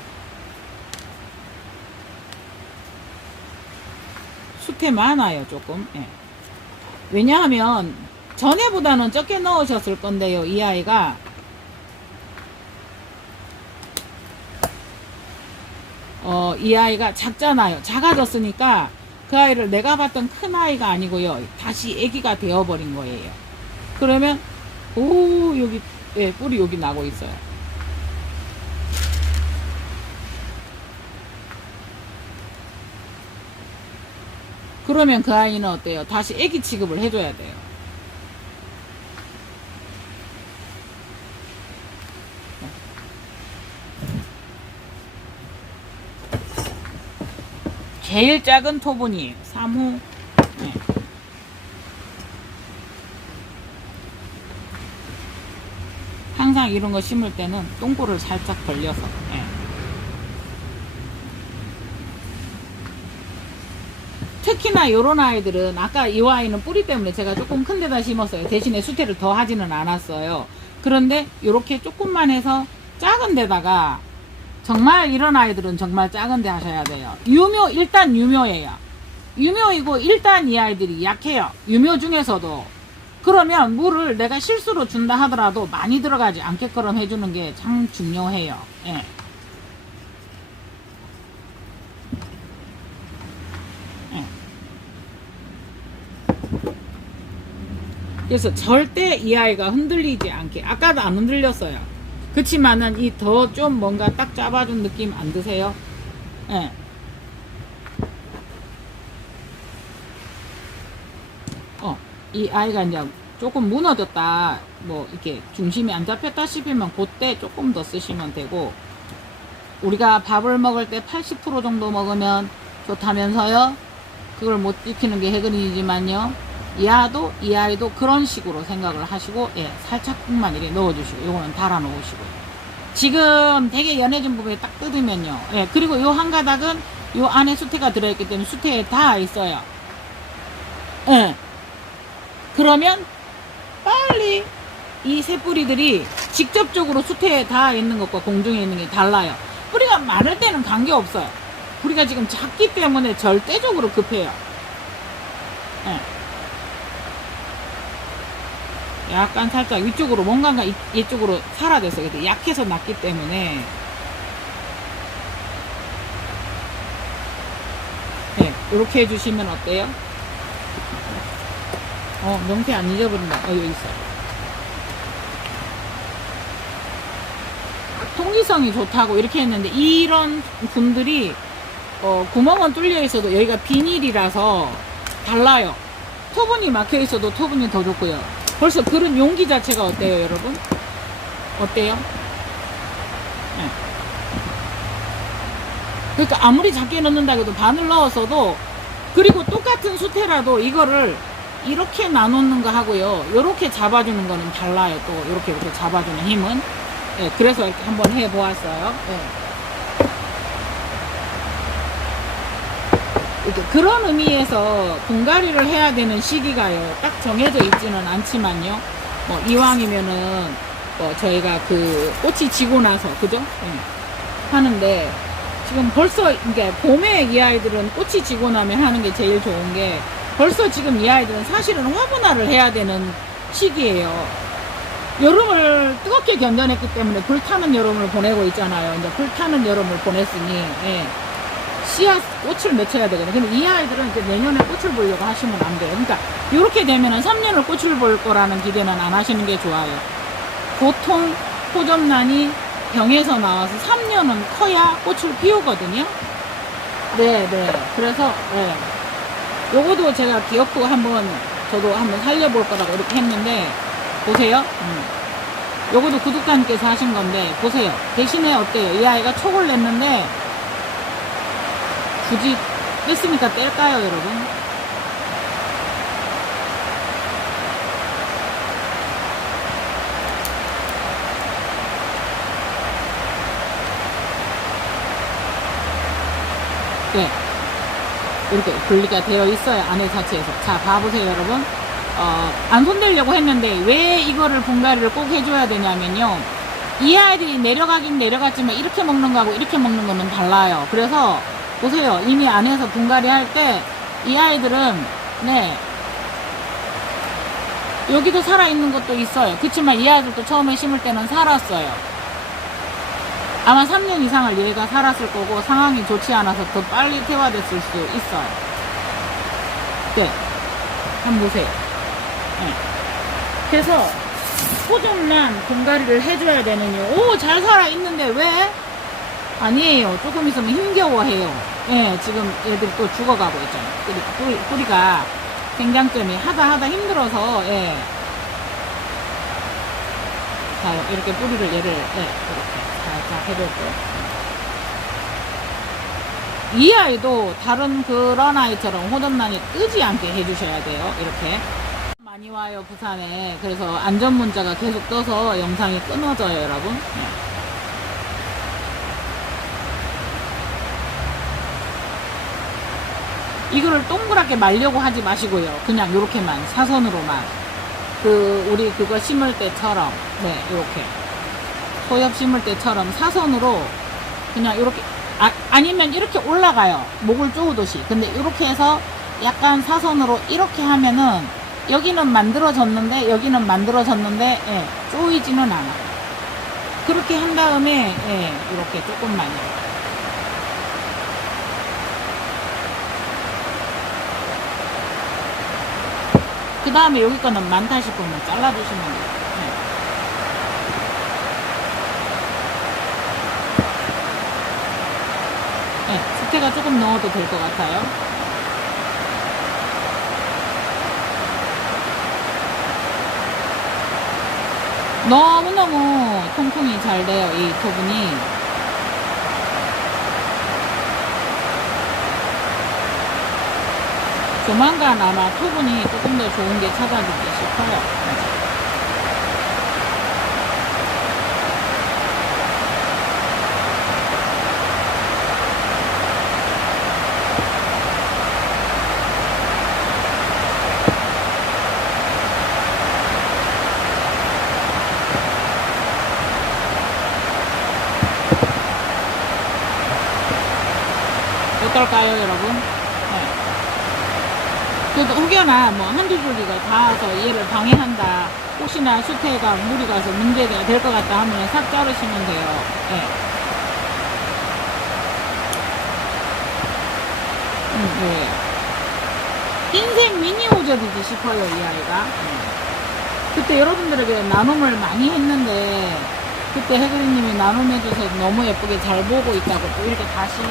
숱해 많아요. 조금. 왜냐하면 전에보다는 적게 넣으셨을 건데요. 이 아이가 이 아이가 작잖아요. 작아졌으니까 그 아이를 내가 봤던 큰 아이가 아니고요. 다시 애기가 되어버린 거예요. 그러면 여기 뿌리 여기 나고 있어요. 그러면 그 아이는 어때요? 다시 애기 취급을 해줘야 돼요. 제일 작은 토분이에요. 3호. 항상 이런 거 심을 때는 똥꼬를 살짝 벌려서. 특히나 요런 아이들은 아까 이 아이는 뿌리 때문에 제가 조금 큰 데다 심었어요. 대신에 수태를 더 하지는 않았어요. 그런데 요렇게 조금만 해서 작은 데다가 정말 이런 아이들은 정말 작은 데 하셔야 돼요. 일단 유묘예요. 유묘이고 일단 이 아이들이 약해요. 유묘 중에서도. 그러면 물을 내가 실수로 준다 하더라도 많이 들어가지 않게끔 해주는 게 참 중요해요. 그래서 절대 이 아이가 흔들리지 않게, 아까도 안 흔들렸어요. 그치만은 이 더 좀 뭔가 딱 잡아준 느낌 안 드세요? 이 아이가 이제 조금 무너졌다, 뭐 이렇게 중심이 안 잡혔다 싶으면 그때 조금 더 쓰시면 되고, 우리가 밥을 먹을 때 80% 정도 먹으면 좋다면서요? 그걸 못 지키는 게 해근이지만요. 이 아이도 그런 식으로 생각을 하시고, 살짝만 이렇게 넣어주시고, 요거는 달아 놓으시고. 지금 되게 연해진 부분에 딱 뜯으면요. 그리고 요 한 가닥은 요 안에 수태가 들어있기 때문에 수태에 닿아 있어요. 예. 그러면 빨리 이 새뿌리들이 직접적으로 수태에 닿아 있는 것과 공중에 있는 게 달라요. 뿌리가 많을 때는 관계없어요. 뿌리가 지금 작기 때문에 절대적으로 급해요. 예. 약간 살짝 위쪽으로 뭔가가 이쪽으로 살아댔어요. 근데 약해서 났기 때문에 네, 이렇게 해주시면 어때요? 명태 안 잊어버린다. 여기 있어. 통기성이 좋다고 이렇게 했는데 이런 분들이 구멍은 뚫려 있어도 여기가 비닐이라서 달라요. 토분이 막혀 있어도 토분이 더 좋고요. 벌써 그런 용기 자체가 어때요, 여러분? 어때요? 네. 그러니까 아무리 작게 넣는다고 해도 반을 넣었어도, 그리고 똑같은 수태라도 이거를 이렇게 나누는 거 하고요, 이렇게 잡아주는 거는 달라요. 또 이렇게 잡아주는 힘은. 네, 그래서 이렇게 한번 해보았어요. 네. 이렇게 그런 의미에서 분갈이를 해야 되는 시기가요, 딱 정해져 있지는 않지만요, 이왕이면은 저희가 그 꽃이 지고 나서, 그죠? 네. 하는데 지금 벌써 이게 봄에 이 아이들은 꽃이 지고 나면 하는 게 제일 좋은 게, 벌써 지금 이 아이들은 사실은 화분화를 해야 되는 시기예요. 여름을 뜨겁게 견뎌냈기 때문에 불타는 여름을 보내고 있잖아요. 이제 불타는 여름을 보냈으니, 예. 씨앗 꽃을 맺혀야 되거든요. 근데 이 아이들은 이제 내년에 꽃을 보려고 하시면 안 돼요. 그러니까 이렇게 되면은 3년을 꽃을 볼 거라는 기대는 안 하시는 게 좋아요. 보통 호접란이 병에서 나와서 3년은 커야 꽃을 피우거든요. 네. 그래서 요거도 제가 기어코 저도 한번 살려볼 거라고 이렇게 했는데, 보세요. 요거도 구독자님께서 하신 건데, 보세요. 대신에 어때요? 이 아이가 촉을 냈는데 굳이 뺐으니까 뗄까요, 여러분? 네. 이렇게 분리가 되어 있어요, 안에 자체에서. 자, 봐보세요, 여러분. 안 손대려고 했는데 왜 이거를 분갈이를 꼭 해줘야 되냐면요, 이 아이들이 내려가긴 내려갔지만 이렇게 먹는 거하고 이렇게 먹는 거는 달라요. 그래서 보세요, 이미 안에서 분갈이 할 때 이 아이들은 여기도 살아있는 것도 있어요. 그렇지만 이 아이들도 처음에 심을 때는 살았어요. 아마 3년 이상을 얘가 살았을 거고, 상황이 좋지 않아서 더 빨리 퇴화됐을 수 있어요. 네, 한번 보세요. 네. 그래서 호접란 분갈이를 해줘야 되는 이유. 오, 잘 살아있는데 왜? 아니에요. 조금 있으면 힘겨워해요. 예, 지금 얘들이 또 죽어가고 있잖아요. 뿌리가 생장점이 하다 힘들어서, 예. 자, 이렇게 뿌리를 얘를, 이렇게 살짝 해볼게요. 이 아이도 다른 그런 아이처럼 호접란이 뜨지 않게 해주셔야 돼요. 이렇게. 많이 와요, 부산에. 그래서 안전 문자가 계속 떠서 영상이 끊어져요, 여러분. 네. 이거를 동그랗게 말려고 하지 마시고요. 그냥 요렇게만, 사선으로만. 우리 그거 심을 때처럼, 요렇게. 소엽 심을 때처럼 사선으로 그냥 요렇게, 아니면 이렇게 올라가요. 목을 쪼우듯이. 근데 이렇게 해서 약간 사선으로 이렇게 하면은 여기는 만들어졌는데 여기는 만들어졌는데 쪼이지는 않아요. 그렇게 한 다음에 이렇게 조금만요. 그 다음에 여기 거는 많다 싶으면 잘라주시면 돼요. 수태가 조금 넣어도 될 것 같아요. 너무너무 통풍이 잘 돼요, 이 토분이. 조만간 아마 토분이 조금 더 좋은 게 찾아질까 싶어요. 어떨까요, 여러분? 네. 그래도 혹여나 뭐 한두 줄기가 닿아서 얘를 방해한다, 혹시나 수태가 물이 가서 문제가 될 것 같다 하면 싹 자르시면 돼요. 네. 네. 흰색 미니 오저리지 싶어요, 이 아이가. 그때 여러분들에게 나눔을 많이 했는데, 그때 해그리님이 나눔해줘서 너무 예쁘게 잘 보고 있다고 또 이렇게 다시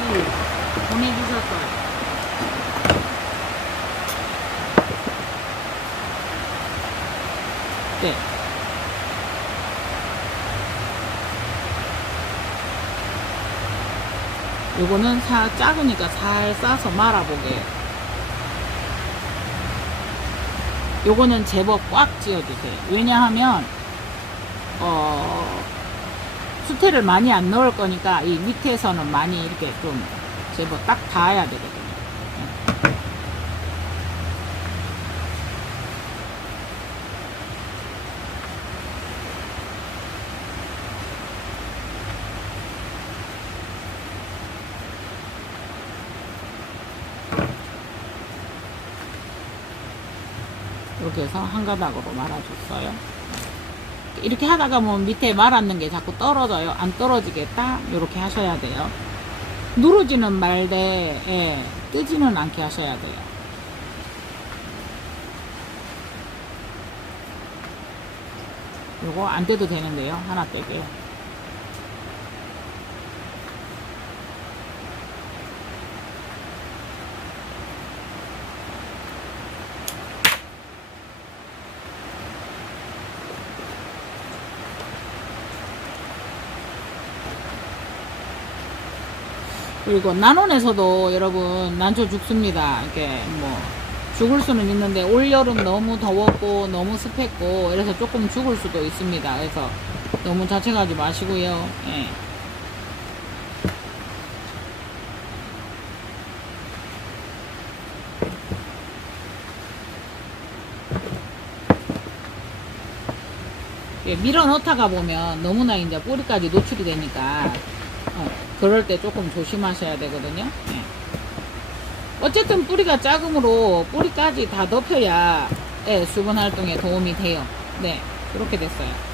보내주셨어요. 네. 요거는 작으니까 살 싸서 말아보게. 요거는 제법 꽉 쥐어주세요. 왜냐하면 수태를 많이 안 넣을 거니까 이 밑에서는 많이 이렇게 좀 제법 딱 닿아야 되거든요. 이렇게 해서 한 가닥으로 말아줬어요. 이렇게 하다가 뭐 밑에 말았는 게 자꾸 떨어져요. 안 떨어지겠다, 이렇게 하셔야 돼요. 누르지는 말되, 예, 뜨지는 않게 하셔야 돼요. 요거 안 떼도 되는데요. 하나 떼게요. 그리고 난원에서도 여러분 난초 죽습니다. 이렇게 뭐 죽을 수는 있는데 올여름 너무 더웠고 너무 습했고 이래서 조금 죽을 수도 있습니다. 그래서 너무 자책하지 마시고요. 예. 예, 밀어 넣다가 보면 너무나 이제 뿌리까지 노출이 되니까 그럴 때 조금 조심하셔야 되거든요. 예. 어쨌든 뿌리가 작으므로 뿌리까지 다 덮여야 예, 수분 활동에 도움이 돼요. 네, 그렇게 됐어요.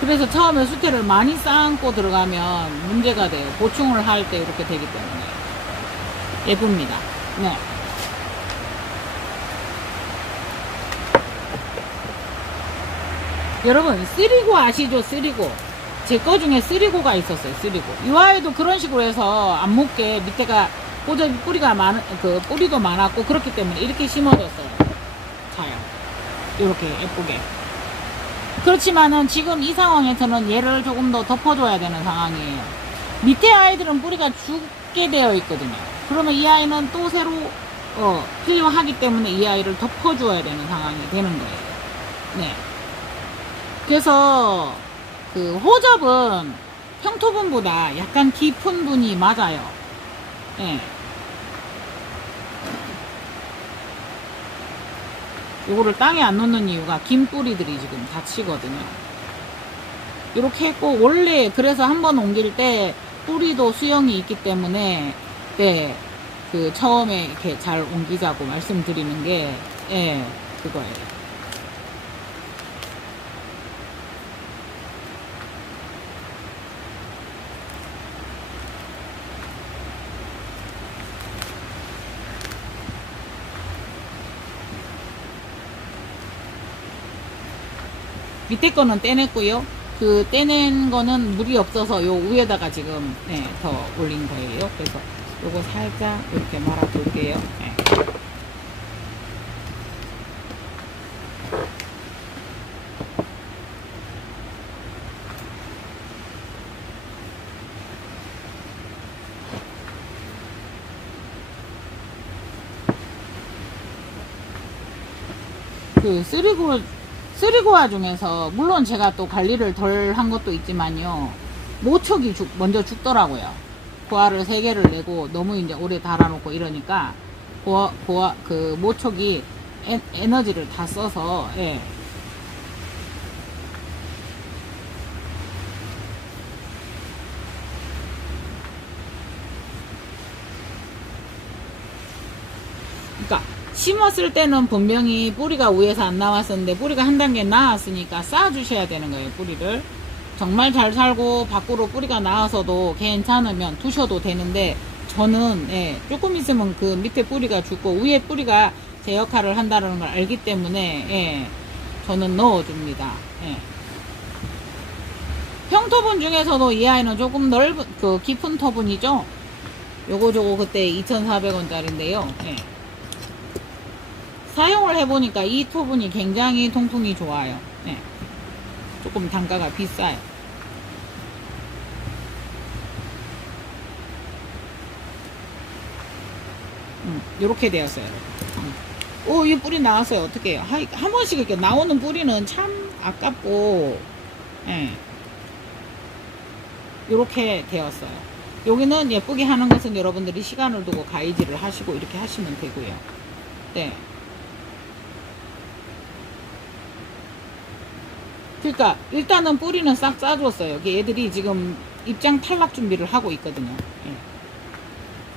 그래서 처음에 수태를 많이 쌓고 들어가면 문제가 돼요. 보충을 할 때 이렇게 되기 때문에. 예쁩니다. 네. 여러분, 쓰리고 아시죠? 쓰리고. 제 거 중에 쓰리고가 있었어요. 쓰리고. 이 아이도 그런 식으로 해서 안 묻게 밑에가 뿌리가 뿌리도 많았고 그렇기 때문에 이렇게 심어줬어요. 자요. 이렇게 예쁘게. 그렇지만은 지금 이 상황에서는 얘를 조금 더 덮어줘야 되는 상황이에요. 밑에 아이들은 뿌리가 죽게 되어 있거든요. 그러면 이 아이는 또 새로 필요하기 때문에 이 아이를 덮어줘야 되는 상황이 되는 거예요. 네. 그래서 그 호접은 평토분보다 약간 깊은 분이 맞아요. 네. 요거를 땅에 안 놓는 이유가 긴 뿌리들이 지금 다치거든요. 이렇게 했고, 원래 그래서 한번 옮길 때 뿌리도 수영이 있기 때문에 네, 그 처음에 이렇게 잘 옮기자고 말씀드리는 게 예, 그거예요. 밑에 거는 떼냈고요. 그 떼낸 거는 물이 없어서 요 위에다가 지금 네, 더 올린 거예요. 그래서 요거 살짝 이렇게 말아볼게요. 네. 그 쓰리고아 중에서 물론 제가 또 관리를 덜 한 것도 있지만요. 모촉이 먼저 죽더라고요. 고아를 3개를 내고 너무 이제 오래 달아놓고 이러니까 그 모촉이 에너지를 다 써서 예. 그러니까 심었을 때는 분명히 뿌리가 위에서 안 나왔었는데 뿌리가 한 단계 나왔으니까 쌓아주셔야 되는 거예요. 뿌리를 정말 잘 살고 밖으로 뿌리가 나와서도 괜찮으면 두셔도 되는데 저는 예, 조금 있으면 그 밑에 뿌리가 죽고 위에 뿌리가 제 역할을 한다는 걸 알기 때문에 예, 저는 넣어줍니다. 예. 평토분 중에서도 이 아이는 조금 넓은 그 깊은 토분이죠. 요거 그때 2,400원짜리인데요. 예. 사용을 해보니까 이 토분이 굉장히 통풍이 좋아요. 네. 조금 단가가 비싸요. 요렇게 되었어요. 오, 이 뿌리 나왔어요. 어떻게 해요? 한 번씩 이렇게 나오는 뿌리는 참 아깝고, 예. 요렇게 되었어요. 여기는 예쁘게 하는 것은 여러분들이 시간을 두고 가위질을 하시고 이렇게 하시면 되고요. 네. 그러니까 일단은 뿌리는 싹 짜줬어요. 얘들이 지금 입장 탈락 준비를 하고 있거든요. 예.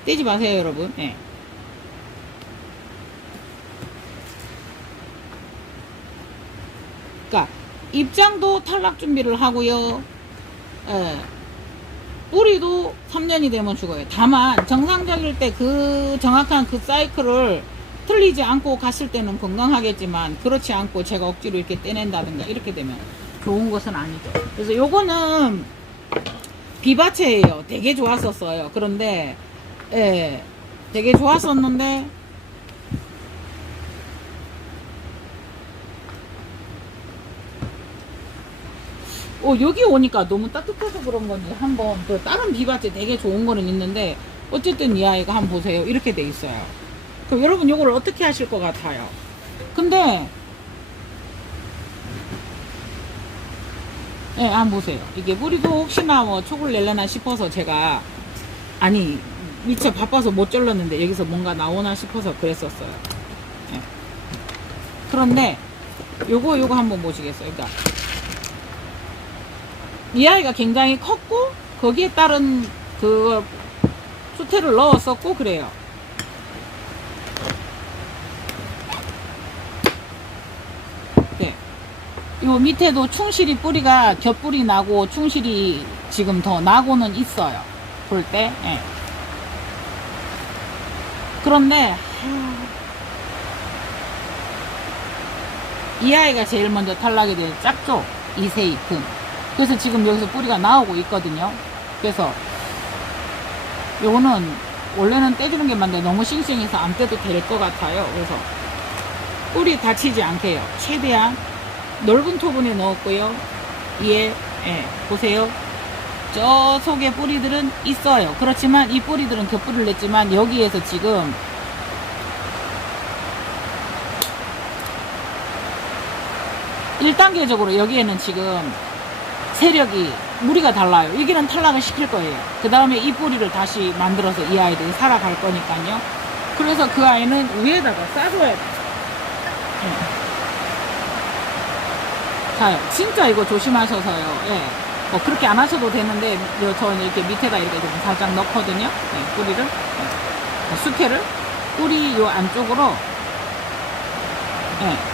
떼지 마세요, 여러분. 예. 그러니까 입장도 탈락 준비를 하고요. 예. 뿌리도 3년이 되면 죽어요. 다만 정상적일 때 그 정확한 그 사이클을 틀리지 않고 갔을 때는 건강하겠지만 그렇지 않고 제가 억지로 이렇게 떼낸다든가 이렇게 되면 좋은 것은 아니죠. 그래서 요거는 비바체예요. 되게 좋았었어요. 그런데 예, 되게 좋았었는데 여기 오니까 너무 따뜻해서 그런 건지 한번 그 다른 비바체 되게 좋은 거는 있는데 어쨌든 이 아이가 한번 보세요. 이렇게 돼 있어요. 그럼 여러분 요거를 어떻게 하실 것 같아요? 근데 예, 한번 보세요. 이게 뿌리도 혹시나 뭐 촉을 낼려나 싶어서 제가 아니 미처 바빠서 못 잘랐는데 여기서 뭔가 나오나 싶어서 그랬었어요. 예. 그런데 요거 한번 보시겠어요? 그러니까 이 아이가 굉장히 컸고 거기에 따른 그 수태를 넣었었고 그래요. 네. 요 밑에도 충실히 뿌리가 겹뿌리 나고 충실히 지금 더 나고는 있어요. 볼 때. 예. 그런데 이 아이가 제일 먼저 탈락이 돼요. 작죠? 이세이 금. 그래서 지금 여기서 뿌리가 나오고 있거든요. 그래서 요거는 원래는 떼주는 게 맞는데 너무 싱싱해서 안 떼도 될 것 같아요. 그래서 뿌리 다치지 않게요. 최대한 넓은 토분에 넣었고요. 위에 보세요. 저 속에 뿌리들은 있어요. 그렇지만 이 뿌리들은 겹뿌리를 냈지만 여기에서 지금 (1단계적으로) 여기에는 지금 세력이 무리가 달라요. 여기는 탈락을 시킬 거예요. 그 다음에 이 뿌리를 다시 만들어서 이 아이들이 살아갈 거니까요. 그래서 그 아이는 위에다가 싸줘야 돼요. 자, 진짜 이거 조심하셔서요. 예. 뭐 그렇게 안 하셔도 되는데 저는 이렇게 밑에다 이렇게 좀 살짝 넣거든요. 뿌리를 수태를 뿌리 요 안쪽으로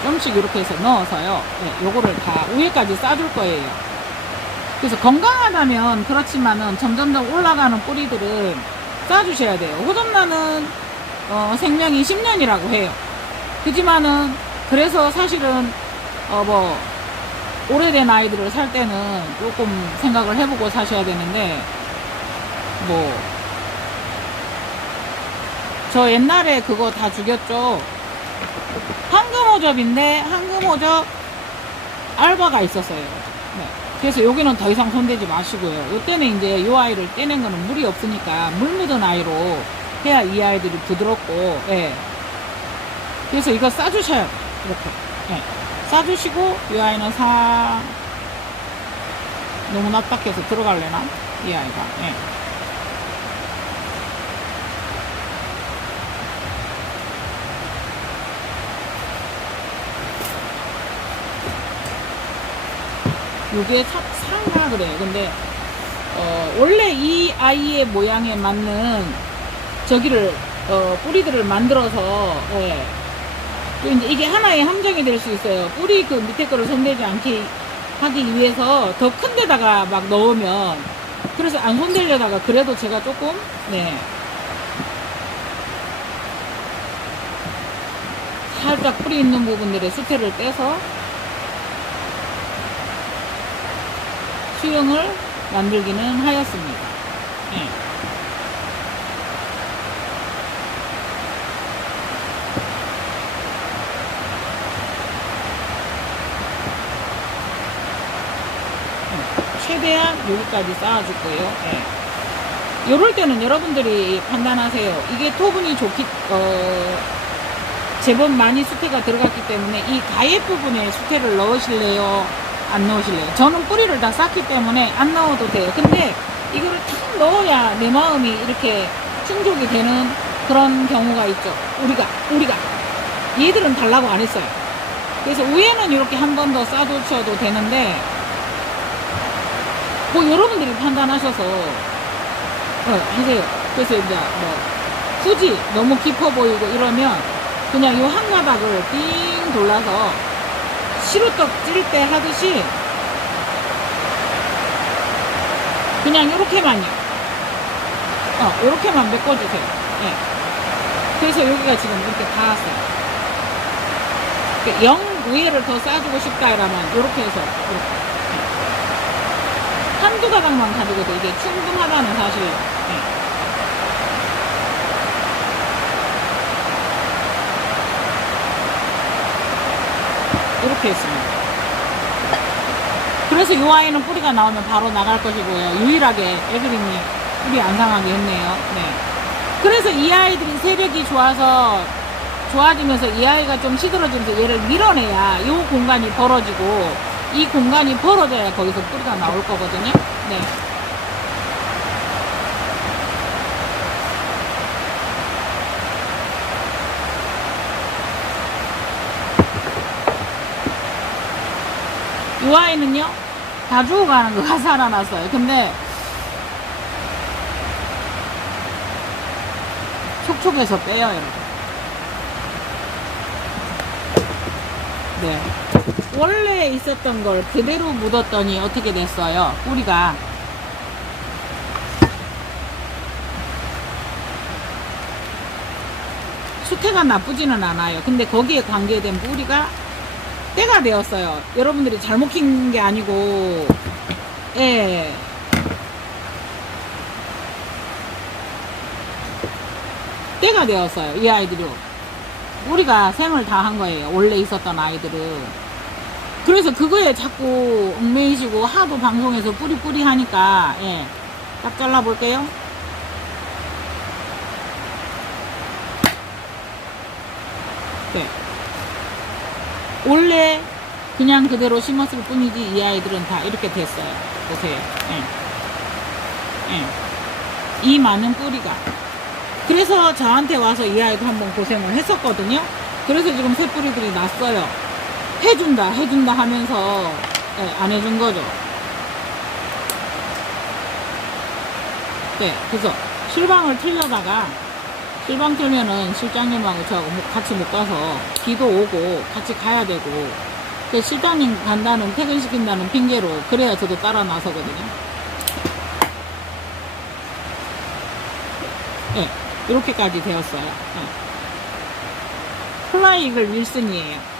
좀씩 이렇게 해서 넣어서요. 요거를 다 위에까지 싸줄 거예요. 그래서 건강하다면 그렇지만은 점점점 올라가는 뿌리들은 싸주셔야 돼요. 호접란은 생명이 10년이라고 해요. 그지만은 그래서 사실은 뭐 오래된 아이들을 살 때는 조금 생각을 해보고 사셔야 되는데 뭐 저 옛날에 그거 다 죽였죠. 황금호접인데 황금호접 알바가 있었어요. 네. 그래서 여기는 더 이상 손대지 마시고요. 이때는 이제 이 아이를 떼낸 거는 물이 없으니까 물 묻은 아이로 해야 이 아이들이 부드럽고, 예. 그래서 이거 싸주셔야 돼요. 이렇게. 예. 싸주시고 이 아이는 너무 납작해서 들어갈래나? 이 아이가. 예. 요게 상가 그래요. 근데 원래 이 아이의 모양에 맞는 저기를 뿌리들을 만들어서 예. 또 이제 이게 하나의 함정이 될 수 있어요. 뿌리 그 밑에 거를 손대지 않게 하기 위해서 더 큰 데다가 막 넣으면, 그래서 안 손대려다가 그래도 제가 조금 네 살짝 뿌리 있는 부분들의 수태를 떼서 수영을 만들기는 하였습니다. 네. 최대한 여기까지 쌓아줄 거예요. 네. 요럴 때는 여러분들이 판단하세요. 이게 토분이 제법 많이 수태가 들어갔기 때문에 이 가액 부분에 수태를 넣으실래요? 안 넣으실래요? 저는 뿌리를 다 쌌기 때문에 안 넣어도 돼요. 근데 이거를 탁 넣어야 내 마음이 이렇게 충족이 되는 그런 경우가 있죠. 우리가 얘들은 달라고 안 했어요. 그래서 위에는 이렇게 한 번 더 싸두셔도 되는데, 뭐 여러분들이 판단하셔서 하세요. 그래서 이제 뭐 굳이 너무 깊어 보이고 이러면 그냥 요 한 가닥을 빙 돌라서 시루떡 찔 때 하듯이 그냥 요렇게만요. 요렇게만 메꿔주세요. 예. 그래서 여기가 지금 이렇게 닿았어요. 0 위에를 더 싸주고 싶다 이러면 요렇게 해서 이렇게. 한두 가닥만 가지고도 이게 충분하다는 사실이에요. 네. 이렇게 했습니다. 그래서 이 아이는 뿌리가 나오면 바로 나갈 것이고요. 유일하게 애그림이 뿌리 안 상하게 했네요. 네. 그래서 이 아이들이 세력이 좋아지면서 이 아이가 좀 시들어지면서 얘를 밀어내야 이 공간이 벌어지고, 이 공간이 벌어져야 거기서 뿌리가 나올 거거든요. 네. 이 아이는요, 다 죽어가는 거가 살아났어요. 근데 촉촉해서 빼요, 여러분. 네. 원래 있었던 걸 그대로 묻었더니 어떻게 됐어요? 뿌리가 수태가 나쁘지는 않아요. 근데 거기에 관계된 뿌리가 때가 되었어요. 여러분들이 잘못 킨 게 아니고, 예. 때가 되었어요. 이 아이들이. 우리가 생을 다 한 거예요. 원래 있었던 아이들은. 그래서 그거에 자꾸 얽매이시고 하도 방송에서 뿌리 하니까, 예. 딱 잘라볼게요. 네. 원래 그냥 그대로 심었을 뿐이지 이 아이들은 다 이렇게 됐어요. 보세요. 예. 예. 이 많은 뿌리가. 그래서 저한테 와서 이 아이도 한번 고생을 했었거든요. 그래서 지금 새 뿌리들이 났어요. 해준다 하면서, 네, 안 해준 거죠. 네, 그래서 실방을 틀려다가, 실방 틀면은 실장님하고 저 같이 못 가서 비도 오고 같이 가야 되고, 그 실장님 간다는, 퇴근시킨다는 핑계로 그래야 저도 따라 나서거든요. 네, 이렇게까지 되었어요. 네. 플라이 이글 윌슨이에요.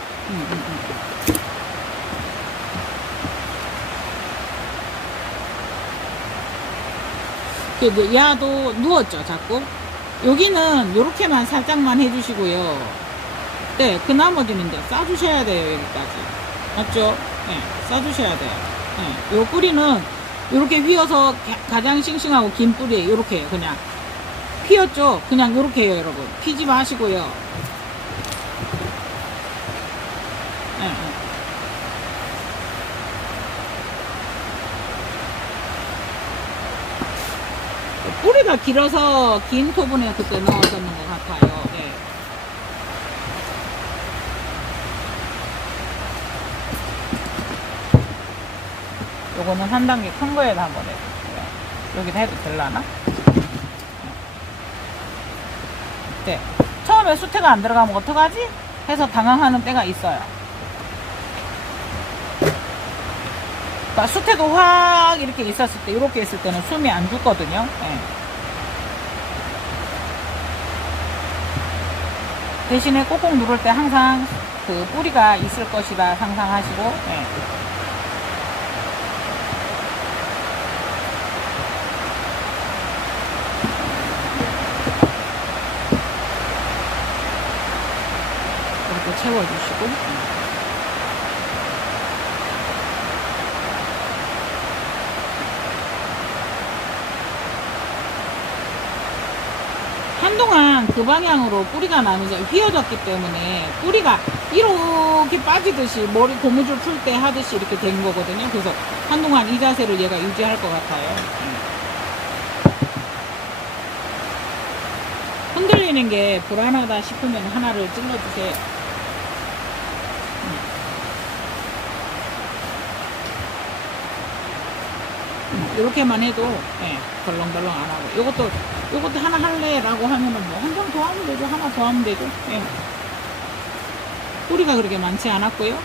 그 야도 누웠죠, 자꾸. 여기는 요렇게만 살짝만 해주시고요. 네, 그 나머지는 이제 싸주셔야 돼요, 여기까지. 맞죠? 네, 싸주셔야 돼요. 네, 요 뿌리는 요렇게 휘어서 가장 싱싱하고 긴 뿌리에 요렇게 그냥 피었죠? 그냥 요렇게 해요, 여러분. 피지 마시고요. 네. 뿌리가 길어서 긴 토분에 그때 넣었었는 것 같아요. 네. 요거는 한 단계 큰 거에다 한번 해볼게요. 여기다 해도 될라나? 네. 처음에 수태가 안 들어가면 어떡하지? 해서 당황하는 때가 있어요. 그러니까 수태도 확 이렇게 있었을 때, 이렇게 있을 때는 숨이 안 죽거든요. 네. 대신에 꼭꼭 누를 때 항상 그 뿌리가 있을 것이다 상상하시고, 네. 이렇게 채워주시고. 한동안 그 방향으로 뿌리가 나면서 휘어졌기 때문에 뿌리가 이렇게 빠지듯이 머리 고무줄 풀 때 하듯이 이렇게 된 거거든요. 그래서 한동안 이 자세를 얘가 유지할 것 같아요. 흔들리는 게 불안하다 싶으면 하나를 찔러주세요. 이렇게만 해도 덜렁덜렁 안 하고, 요것도 하나 할래 라고 하면은 뭐 한 장 더 하면 되죠. 하나 더 하면 되죠. 뿌리가 그렇게 많지 않았고요.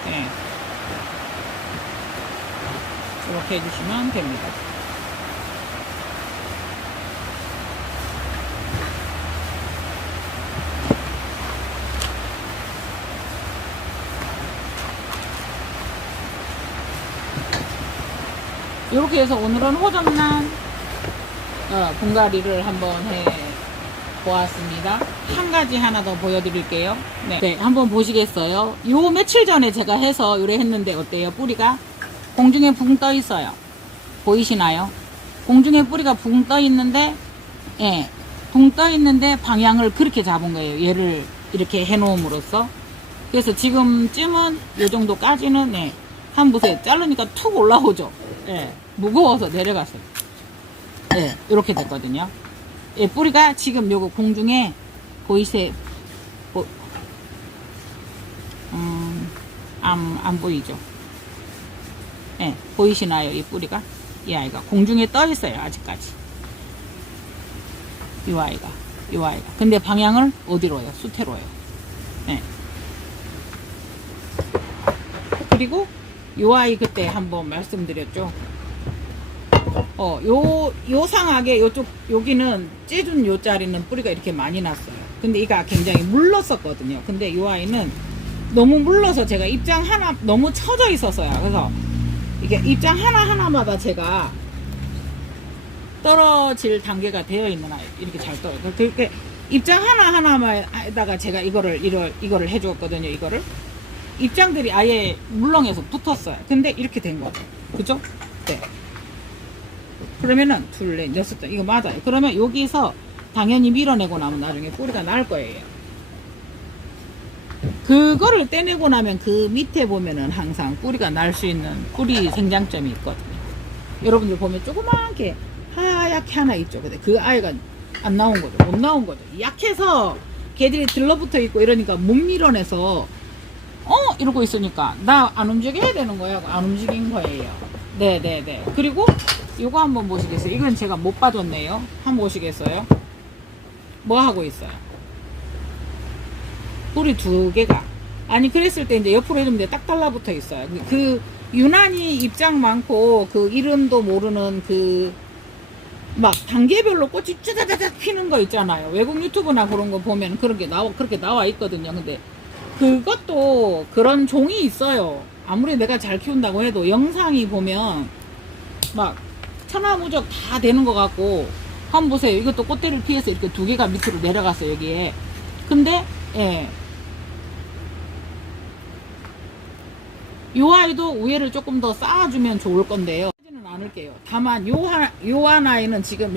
이렇게 해주시면 됩니다. 이렇게 해서 오늘은 호접란 분갈이를 한번 해 보았습니다. 한 가지 하나 더 보여드릴게요. 네, 한번 보시겠어요? 요 며칠 전에 제가 해서 요래 했는데 어때요? 뿌리가 공중에 붕 떠 있어요. 보이시나요? 공중에 뿌리가 붕 떠 있는데, 붕 떠 있는데 방향을 그렇게 잡은 거예요. 얘를 이렇게 해 놓음으로써. 그래서 지금쯤은 요 정도까지는 한번 보세요. 자르니까 툭 올라오죠. 무거워서 내려갔어요. 이렇게 됐거든요. 뿌리가 지금 요거 공중에 보이세요? 안 보이죠? 보이시나요? 이 뿌리가? 이 아이가 공중에 떠 있어요. 아직까지. 이 아이가. 근데 방향을 어디로요? 수태로요. 그리고 요 아이 그때 한번 말씀드렸죠. 요 상하게 요쪽, 여기는 째준 요 자리는 뿌리가 이렇게 많이 났어요. 근데 이가 굉장히 물렀었거든요. 근데 요 아이는 너무 물러서 제가 입장 하나 너무 처져 있었어요. 그래서 이게 입장 하나하나마다 제가 떨어질 단계가 되어 있는 아이, 이렇게 잘 떠요. 그렇게 입장 하나하나마다가 제가 이거를 해주었거든요. 이거를. 입장들이 아예 물렁해서 붙었어요. 근데 이렇게 된 거죠. 그죠? 네. 그러면은 둘, 넷, 여섯 장 이거 맞아요. 그러면 여기서 당연히 밀어내고 나면 나중에 뿌리가 날 거예요. 그거를 떼내고 나면 그 밑에 보면은 항상 뿌리가 날 수 있는 뿌리 생장점이 있거든요. 여러분들 보면 조그맣게 하얗게 하나 있죠. 근데 그 아이가 안 나온 거죠. 못 나온 거죠. 약해서 걔들이 들러붙어 있고 이러니까 못 밀어내서 이러고 있으니까 나 안 움직여야 되는 거야. 안 움직인 거예요. 네네네. 그리고 이거 한번 보시겠어요? 이건 제가 못 봐줬네요. 한번 보시겠어요? 뭐 하고 있어요? 뿌리 두 개가. 아니, 그랬을 때 이제 옆으로 해주면 딱 달라붙어 있어요. 그 유난히 입장 많고 그 이름도 모르는 그 막 단계별로 꽃이 쭈다다닥 피는 거 있잖아요. 외국 유튜브나 그런 거 보면 그렇게 나와 있거든요. 근데 그것도 그런 종이 있어요. 아무리 내가 잘 키운다고 해도 영상이 보면 막 천하무적 다 되는 것 같고. 한번 보세요. 이것도 꽃대를 피해서 이렇게 두 개가 밑으로 내려갔어요. 여기에. 근데 요 아이도 우회를 조금 더 쌓아주면 좋을 건데요. 하지는 않을게요. 다만 요 하나에는 지금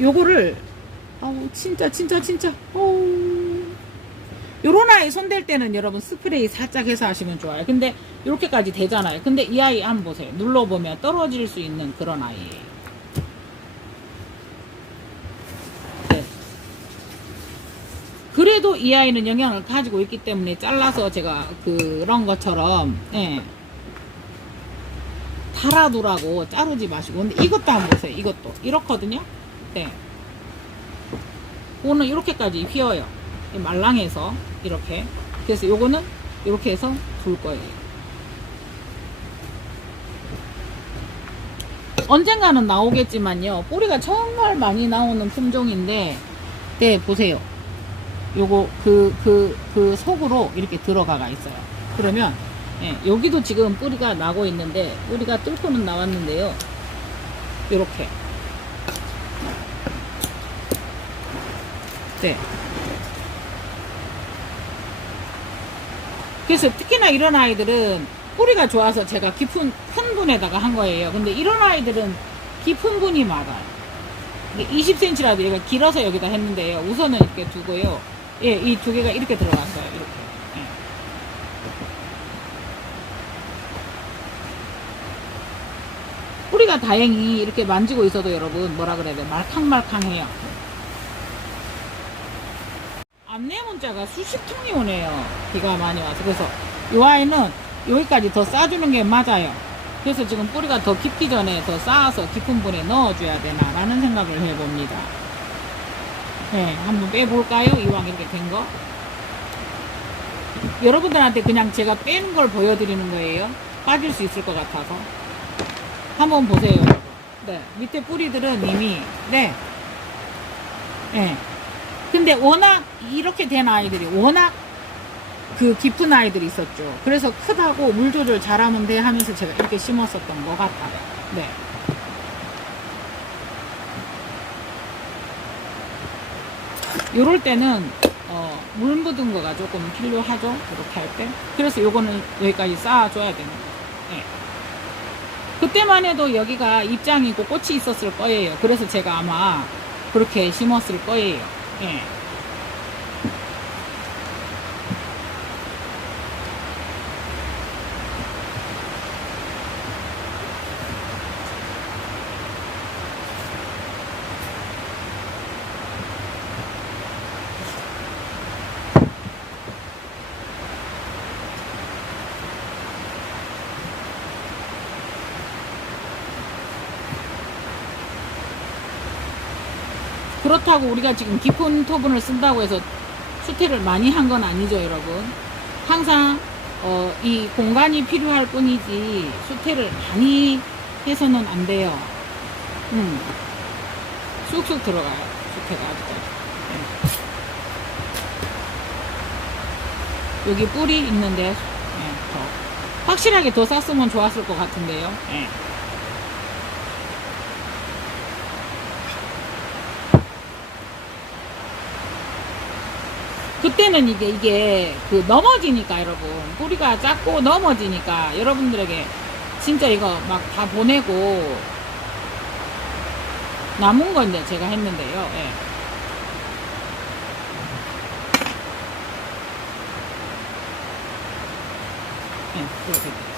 요거를 진짜 요런 아이 손댈 때는 여러분 스프레이 살짝 해서 하시면 좋아요. 근데 이렇게까지 되잖아요. 근데 이 아이 한번 보세요. 눌러보면 떨어질 수 있는 그런 아이예요. 그래도 이 아이는 영양을 가지고 있기 때문에 잘라서 제가 그런 것처럼 예, 달아두라고 자르지 마시고. 근데 이것도 한번 보세요. 이것도 이렇거든요. 네. 이거는 이렇게까지 휘어요. 말랑해서 이렇게. 그래서 요거는 이렇게 해서 둘 거예요. 언젠가는 나오겠지만요. 뿌리가 정말 많이 나오는 품종인데, 네, 보세요. 요거 그 속으로 이렇게 들어가가 있어요. 그러면 예, 여기도 지금 뿌리가 나고 있는데, 뿌리가 뚫고는 나왔는데요. 요렇게. 네. 그래서 특히나 이런 아이들은 뿌리가 좋아서 제가 깊은 큰 분에다가 한 거예요. 근데 이런 아이들은 깊은 분이 많아요. 20cm라도 얘가 길어서 여기다 했는데요. 우선은 이렇게 두고요. 예, 이 두 개가 이렇게 들어갔어요. 이렇게. 예. 뿌리가 다행히 이렇게 만지고 있어도 여러분 뭐라 그래야 돼? 말캉말캉해요. 안내 문자가 수십 통이 오네요. 비가 많이 와서. 그래서 이 아이는 여기까지 더 싸주는 게 맞아요. 그래서 지금 뿌리가 더 깊기 전에 더 쌓아서 깊은 분에 넣어줘야 되나 라는 생각을 해봅니다. 네, 한번 빼볼까요? 이왕 이렇게 된 거. 여러분들한테 그냥 제가 빼는 걸 보여드리는 거예요. 빠질 수 있을 것 같아서. 한번 보세요, 여러분. 네, 밑에 뿌리들은 이미, 네. 네. 근데 워낙 이렇게 된 아이들이 워낙 그 깊은 아이들이 있었죠. 그래서 크다고 물 조절 잘하면 돼 하면서 제가 이렇게 심었었던 것 같아요. 네. 요럴 때는 물 묻은 거가 조금 필요하죠. 이렇게 할 때. 그래서 요거는 여기까지 쌓아줘야 되는 거예요. 네. 그때만 해도 여기가 입장이고 꽃이 있었을 거예요. 그래서 제가 아마 그렇게 심었을 거예요. 네. 그렇다고 우리가 지금 깊은 토분을 쓴다고 해서 수태를 많이 한 건 아니죠, 여러분. 항상 이 공간이 필요할 뿐이지 수태를 많이 해서는 안 돼요. 쑥쑥 들어가요, 수태가 아직까지. 네. 여기 뿌리 있는데 네, 더 확실하게 더 쌌으면 좋았을 것 같은데요. 네. 그때는 이게 그 넘어지니까 여러분 뿌리가 작고 넘어지니까 여러분들에게 진짜 이거 막 다 보내고 남은 건 이제 제가 했는데요. 예. 예, 이렇게 됐어요.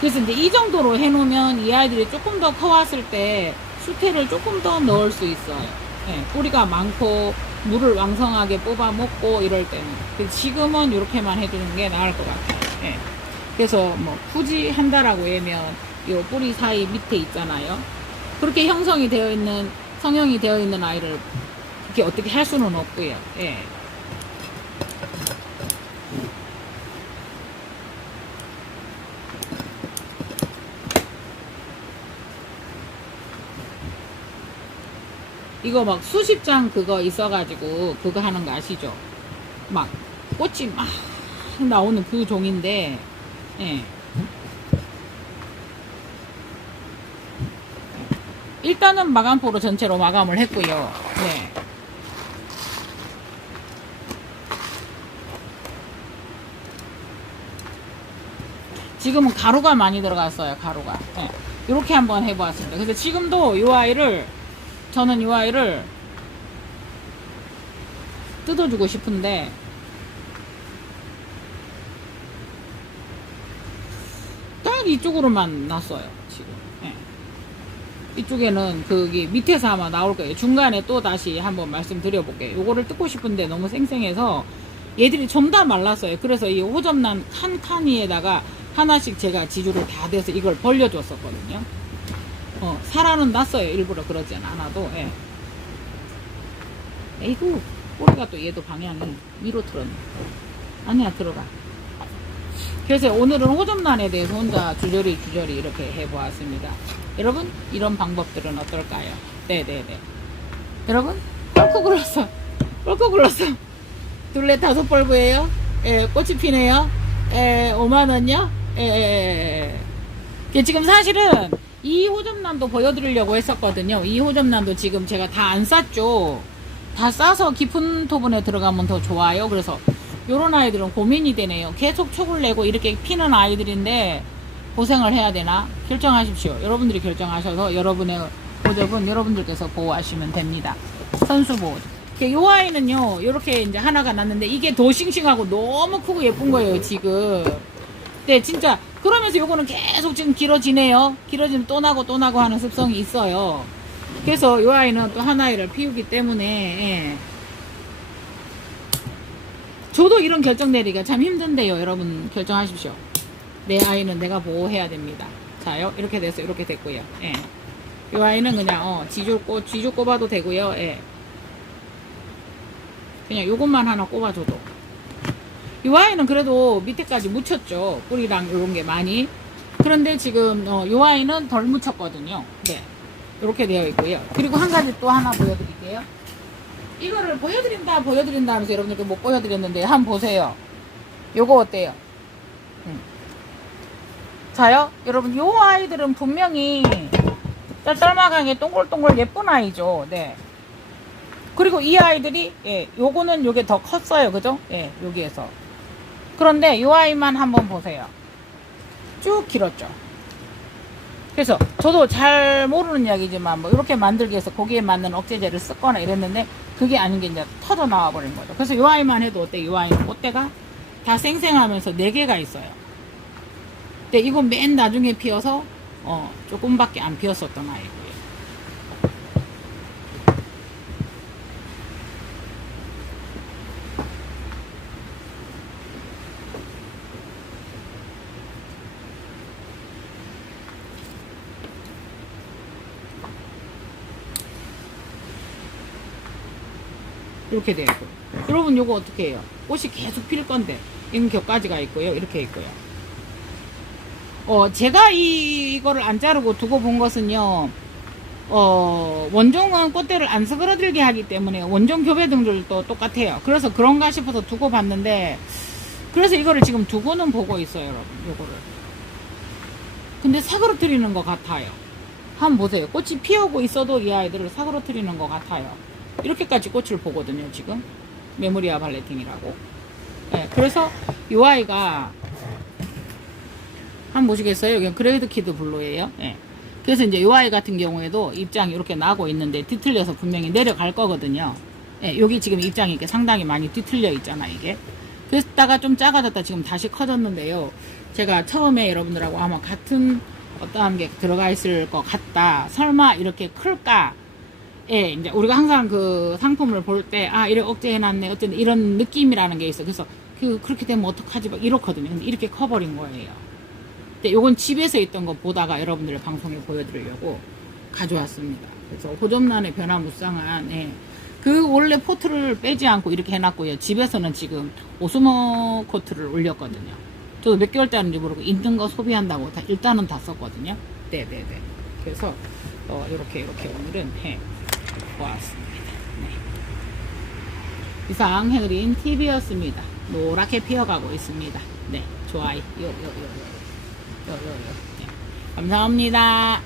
그래서 이제 이 정도로 해놓으면 이 아이들이 조금 더 커왔을 때 수태를 조금 더 넣을 수 있어요. 예, 뿌리가 많고 물을 왕성하게 뽑아 먹고 이럴 때는. 지금은 이렇게만 해주는 게 나을 것 같아요. 예. 그래서 뭐 굳이 한다라고 하면 이 뿌리 사이 밑에 있잖아요. 그렇게 형성이 되어 있는 성형이 되어 있는 아이를 이렇게 어떻게 할 수는 없고요. 예. 이거 막 수십 장 그거 있어가지고 그거 하는 거 아시죠? 막 꽃이 막 나오는 그 종인데, 예. 일단은 마감포로 전체로 마감을 했고요. 네. 지금은 가루가 많이 들어갔어요. 가루가. 네. 이렇게 한번 해보았습니다. 그래서 지금도 이 아이를 저는 이 아이를 뜯어주고 싶은데 딱 이쪽으로만 놨어요 지금. 예. 이쪽에는 그게 밑에서 아마 나올 거예요. 중간에 또 다시 한번 말씀드려 볼게요. 요거를 뜯고 싶은데 너무 생생해서 얘들이 좀 다 말랐어요. 그래서 이 호접란 칸칸이에다가 하나씩 제가 지주를 다 대서 이걸 벌려줬었거든요. 살아는 놨어요. 일부러 그러진 않아도. 예. 에이구, 꼬리가 또 얘도 방향이 위로 틀었네. 아니야, 들어가. 그래서 오늘은 호접란에 대해서 혼자 주저리 이렇게 해보았습니다. 여러분, 이런 방법들은 어떨까요? 네네네. 여러분, 꿀꺽 굴렀어. 둘레 5벌브예요. 예, 꽃이 피네요. 5만원요. 지금 사실은 이 호접란도 보여드리려고 했었거든요. 이 호접란도 지금 제가 다 안 쌌죠. 다 싸서 깊은 토분에 들어가면 더 좋아요. 그래서 요런 아이들은 고민이 되네요. 계속 촉을 내고 이렇게 피는 아이들인데 고생을 해야 되나? 결정하십시오. 여러분들이 결정하셔서 여러분의 호접은 여러분들께서 보호하시면 됩니다. 선수 보호. 요 아이는요, 요렇게 이제 하나가 났는데 이게 더 싱싱하고 너무 크고 예쁜 거예요, 지금. 네, 진짜. 그러면서 요거는 계속 지금 길어지네요. 길어지면 또 나고 하는 습성이 있어요. 그래서 요 아이는 또 하나를 피우기 때문에, 예. 저도 이런 결정 내리기가 참 힘든데요. 여러분 결정하십시오. 내 아이는 내가 보호해야 됩니다. 자요, 이렇게 돼서 이렇게 됐고요. 예. 요 아이는 그냥 지주 꼽아도 되고요. 예. 그냥 요것만 하나 꼽아줘도. 이 아이는 그래도 밑에까지 묻혔죠. 뿌리랑 요런 게 많이. 그런데 지금 요 아이는 덜 묻혔거든요. 네, 이렇게 되어 있고요. 그리고 한 가지 또 하나 보여드릴게요. 이거를 보여드린다 하면서 여러분들께 못 보여드렸는데 한번 보세요. 요거 어때요? 자요, 여러분 요 아이들은 분명히 짤짤막하게 동글동글 예쁜 아이죠. 네. 그리고 이 아이들이, 예, 요거는 요게 더 컸어요. 그죠? 예, 여기에서. 그런데 요 아이만 한번 보세요. 쭉 길었죠. 그래서 저도 잘 모르는 이야기지만 뭐 이렇게 만들기 위해서 거기에 맞는 억제제를 쓰거나 이랬는데 그게 아닌 게 이제 터져 나와 버린 거죠. 그래서 요 아이만 해도 어때? 요 아이는 꽃대가 다 쌩쌩하면서 4개가 있어요. 근데 이건 맨 나중에 피어서 조금밖에 안 피었었던 아이고요. 이렇게 되어 있고. 여러분 요거 어떻게 해요? 꽃이 계속 필 건데 이건 겹가지가 있고요. 이렇게 있고요. 제가 이거를 안 자르고 두고 본 것은요, 원종은 꽃대를 안 서그러들게 하기 때문에 원종 교배등들도 똑같아요. 그래서 그런가 싶어서 두고 봤는데, 그래서 이거를 지금 두고는 보고 있어요, 여러분. 요거를. 근데 사그러뜨리는 것 같아요. 한번 보세요. 꽃이 피어오고 있어도 이 아이들을 사그러뜨리는 것 같아요. 이렇게까지 꽃을 보거든요, 지금. 메모리아 발레팅이라고. 네, 그래서 이 아이가 한번 보시겠어요? 여기 그레이드 키드 블루예요. 네. 그래서 이제 이 아이 같은 경우에도 입장이 이렇게 나고 있는데 뒤틀려서 분명히 내려갈 거거든요. 네, 여기 지금 입장이 이렇게 상당히 많이 뒤틀려 있잖아, 이게. 그랬다가 좀 작아졌다 지금 다시 커졌는데요. 제가 처음에 여러분들하고 아마 같은 어떠한 게 들어가 있을 것 같다. 설마 이렇게 클까? 예, 이제 우리가 항상 그 상품을 볼 때, 이렇게 억제해놨네. 어쨌든 이런 느낌이라는 게 있어. 그래서 그렇게 되면 어떡하지? 막 이렇거든요. 근데 이렇게 커버린 거예요. 근데 요건 집에서 있던 거 보다가 여러분들 방송에 보여드리려고 가져왔습니다. 그래서 호접란의 변화무쌍한, 예. 그 원래 포트를 빼지 않고 이렇게 해놨고요. 집에서는 지금 오스모 코트를 올렸거든요. 저도 몇 개월째 하는지 모르고 있는 거 소비한다고 일단은 다 썼거든요. 네네네. 그래서 이렇게 오늘은 해 보았습니다. 네. 이상 해그린 TV였습니다. 노랗게 피어가고 있습니다. 네, 좋아요. 네. 감사합니다.